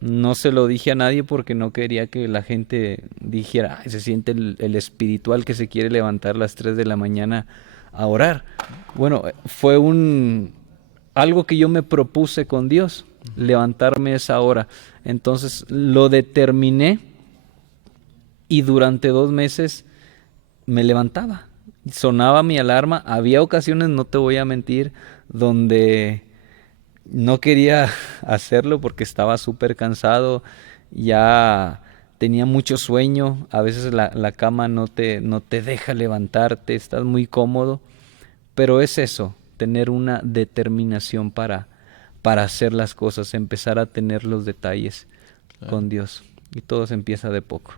No se lo dije a nadie porque no quería que la gente dijera: "Ay, se siente el espiritual que se quiere levantar a las 3 de la mañana a orar". Bueno, fue algo que yo me propuse con Dios, Ujú. levantarme a esa hora. Entonces lo determiné y durante 2 meses me levantaba. Sonaba mi alarma. Había ocasiones, no te voy a mentir, donde no quería hacerlo porque estaba súper cansado, ya tenía mucho sueño, a veces la cama no te deja levantarte, estás muy cómodo, pero es eso, tener una determinación para hacer las cosas, empezar a tener los detalles Claro. con Dios, y todo se empieza de poco.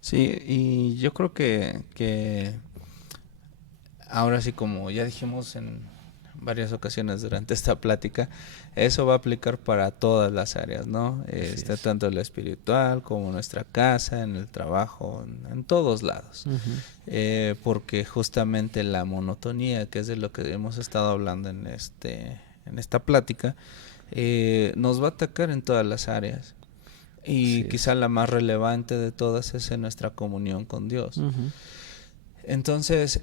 Sí, y yo creo que ahora sí, como ya dijimos en varias ocasiones durante esta plática, eso va a aplicar para todas las áreas, ¿no? Así es. Tanto la espiritual como nuestra casa, en el trabajo, en todos lados. Ujú. Porque justamente la monotonía, que es de lo que hemos estado hablando en esta plática, nos va a atacar en todas las áreas. Y Así quizá es. la más relevante de todas es en nuestra comunión con Dios. Ujú. Entonces,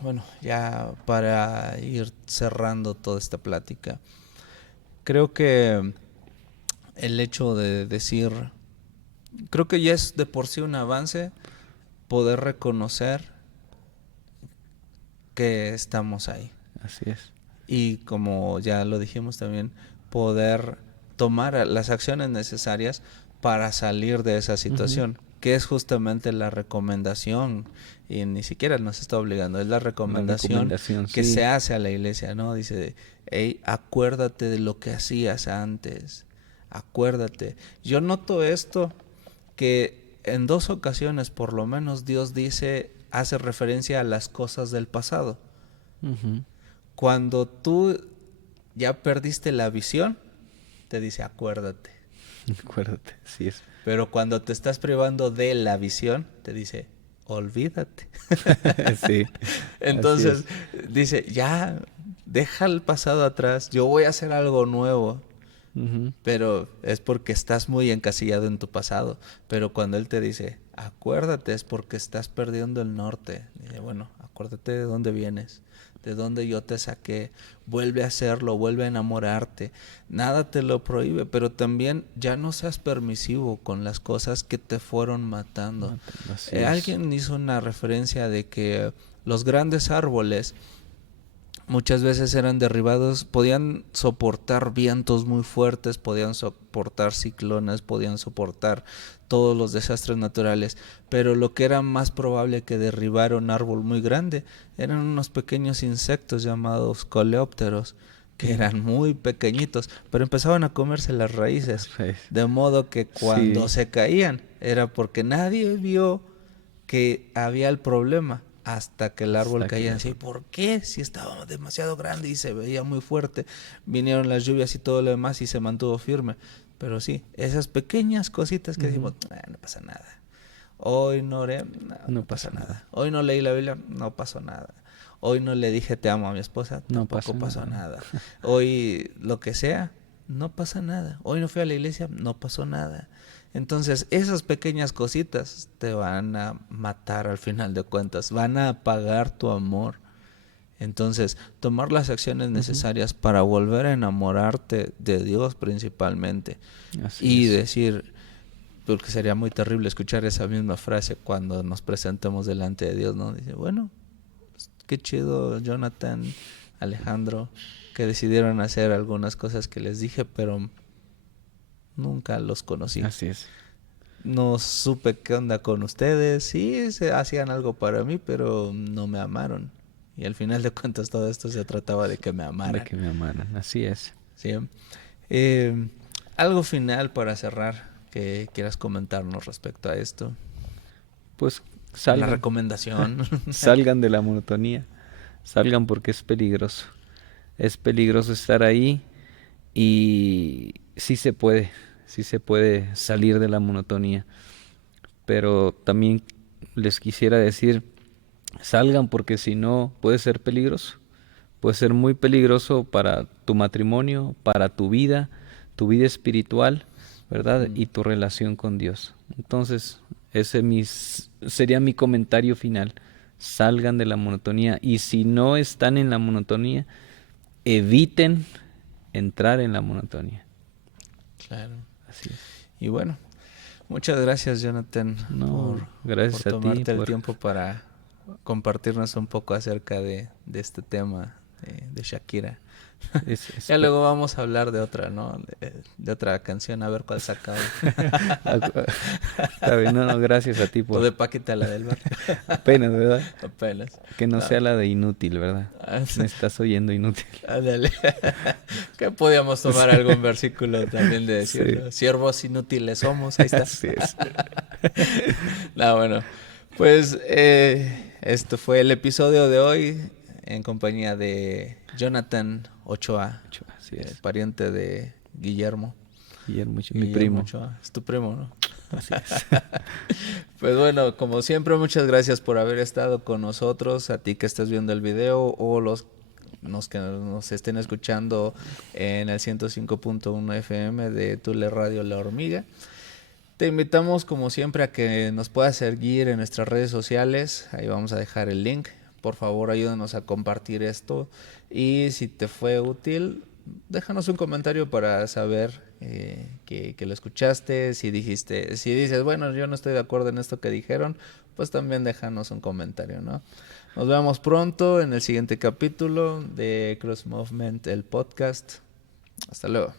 bueno, ya para ir cerrando toda esta plática, creo que el hecho de decir, creo que ya es de por sí un avance poder reconocer que estamos ahí. Así es. Y como ya lo dijimos también, poder tomar las acciones necesarias para salir de esa Ujú. situación, que es justamente la recomendación, y ni siquiera nos está obligando, es la La recomendación recomendación, que se sí. hace a la iglesia, ¿no? Dice, hey, acuérdate de lo que hacías antes, acuérdate. Yo noto esto, que en 2 ocasiones por lo menos Dios hace referencia a las cosas del pasado. Ujú. Cuando tú ya perdiste la visión, te dice acuérdate. Acuérdate, sí es. Pero cuando te estás privando de la visión, te dice olvídate. Sí, así Entonces es. dice, ya, deja el pasado atrás, yo voy a hacer algo nuevo. Ujú. Pero es porque estás muy encasillado en tu pasado. Pero cuando él te dice, acuérdate, es porque estás perdiendo el norte. Dice, bueno, acuérdate de dónde vienes, de dónde yo te saqué. Vuelve a hacerlo, vuelve a enamorarte. Nada te lo prohíbe, pero también ya no seas permisivo con las cosas que te fueron matando. Así es. Alguien hizo una referencia de que los grandes árboles muchas veces eran derribados, podían soportar vientos muy fuertes, podían soportar ciclones, podían soportar todos los desastres naturales, pero lo que era más probable que derribara un árbol muy grande eran unos pequeños insectos llamados coleópteros, que eran muy pequeñitos, pero empezaban a comerse las raíces, Las raíces. de modo que cuando Sí, se caían era porque nadie vio que había el problema hasta que el árbol hasta que caía el en sí. árbol. ¿Por qué? Si estaba demasiado grande y se veía muy fuerte. Vinieron las lluvias y todo lo demás y se mantuvo firme. Pero sí, esas pequeñas cositas que Ujú. decimos, no pasa nada. Hoy no oré, No no pasa pasa nada. nada. Hoy no leí la Biblia, no pasó nada. Hoy no le dije te amo a mi esposa, No tampoco pasa pasó nada. nada. Hoy lo que sea, no pasa nada. Hoy no fui a la iglesia, no pasó nada. Entonces, esas pequeñas cositas te van a matar al final de cuentas, van a apagar tu amor. Entonces, tomar las acciones Ujú. necesarias para volver a enamorarte de Dios principalmente Así y es. decir, porque sería muy terrible escuchar esa misma frase cuando nos presentemos delante de Dios, ¿no? Dice, bueno, pues, qué chido Jonathan, Alejandro, que decidieron hacer algunas cosas que les dije, pero nunca los conocí. Así es. No supe qué onda con ustedes. Sí, se hacían algo para mí, pero no me amaron. Y al final de cuentas todo esto se trataba de que me amaran. De que me amaran, así es. Sí. Algo final para cerrar que quieras comentarnos respecto a esto. Pues Una salgan. recomendación. Salgan de la monotonía. Salgan porque es peligroso. Es peligroso estar ahí y sí se puede salir de la monotonía. Pero también les quisiera decir, salgan porque si no puede ser peligroso. Puede ser muy peligroso para tu matrimonio, para tu vida espiritual, ¿verdad? Y tu relación con Dios. Entonces, ese sería mi comentario final. Salgan de la monotonía y si no están en la monotonía, eviten entrar en la monotonía. Claro. Así es. Y bueno, muchas gracias, Jonathan, gracias por a ti, tomarte el tiempo para compartirnos un poco acerca de este tema de Shakira. Ya luego vamos a hablar de otra, ¿no? De otra canción, a ver cuál sacamos. Está bien, no, gracias a ti O de Paquita, la del bar. Apenas, ¿verdad? Apenas. Que no sea la de inútil, ¿verdad? Me estás oyendo inútil. Ándale. Que podíamos tomar algún versículo también de decirlo. Sí. Siervos inútiles somos, ahí está. Así es. No, bueno, pues esto fue el episodio de hoy en compañía de Jonathan Ochoa, Así es. pariente de Guillermo. Mi primo. Ochoa. Es tu primo, ¿no? Así es. Pues bueno, como siempre, muchas gracias por haber estado con nosotros, a ti que estás viendo el video o los que nos estén escuchando en el 105.1 FM de Tule Radio La Hormiga. Te invitamos como siempre a que nos puedas seguir en nuestras redes sociales, ahí vamos a dejar el link. Por favor, ayúdanos a compartir esto y si te fue útil, déjanos un comentario para saber que lo escuchaste. Si dices, bueno, yo no estoy de acuerdo en esto que dijeron, pues también déjanos un comentario, ¿no? Nos vemos pronto en el siguiente capítulo de Cross Movement, el podcast. Hasta luego.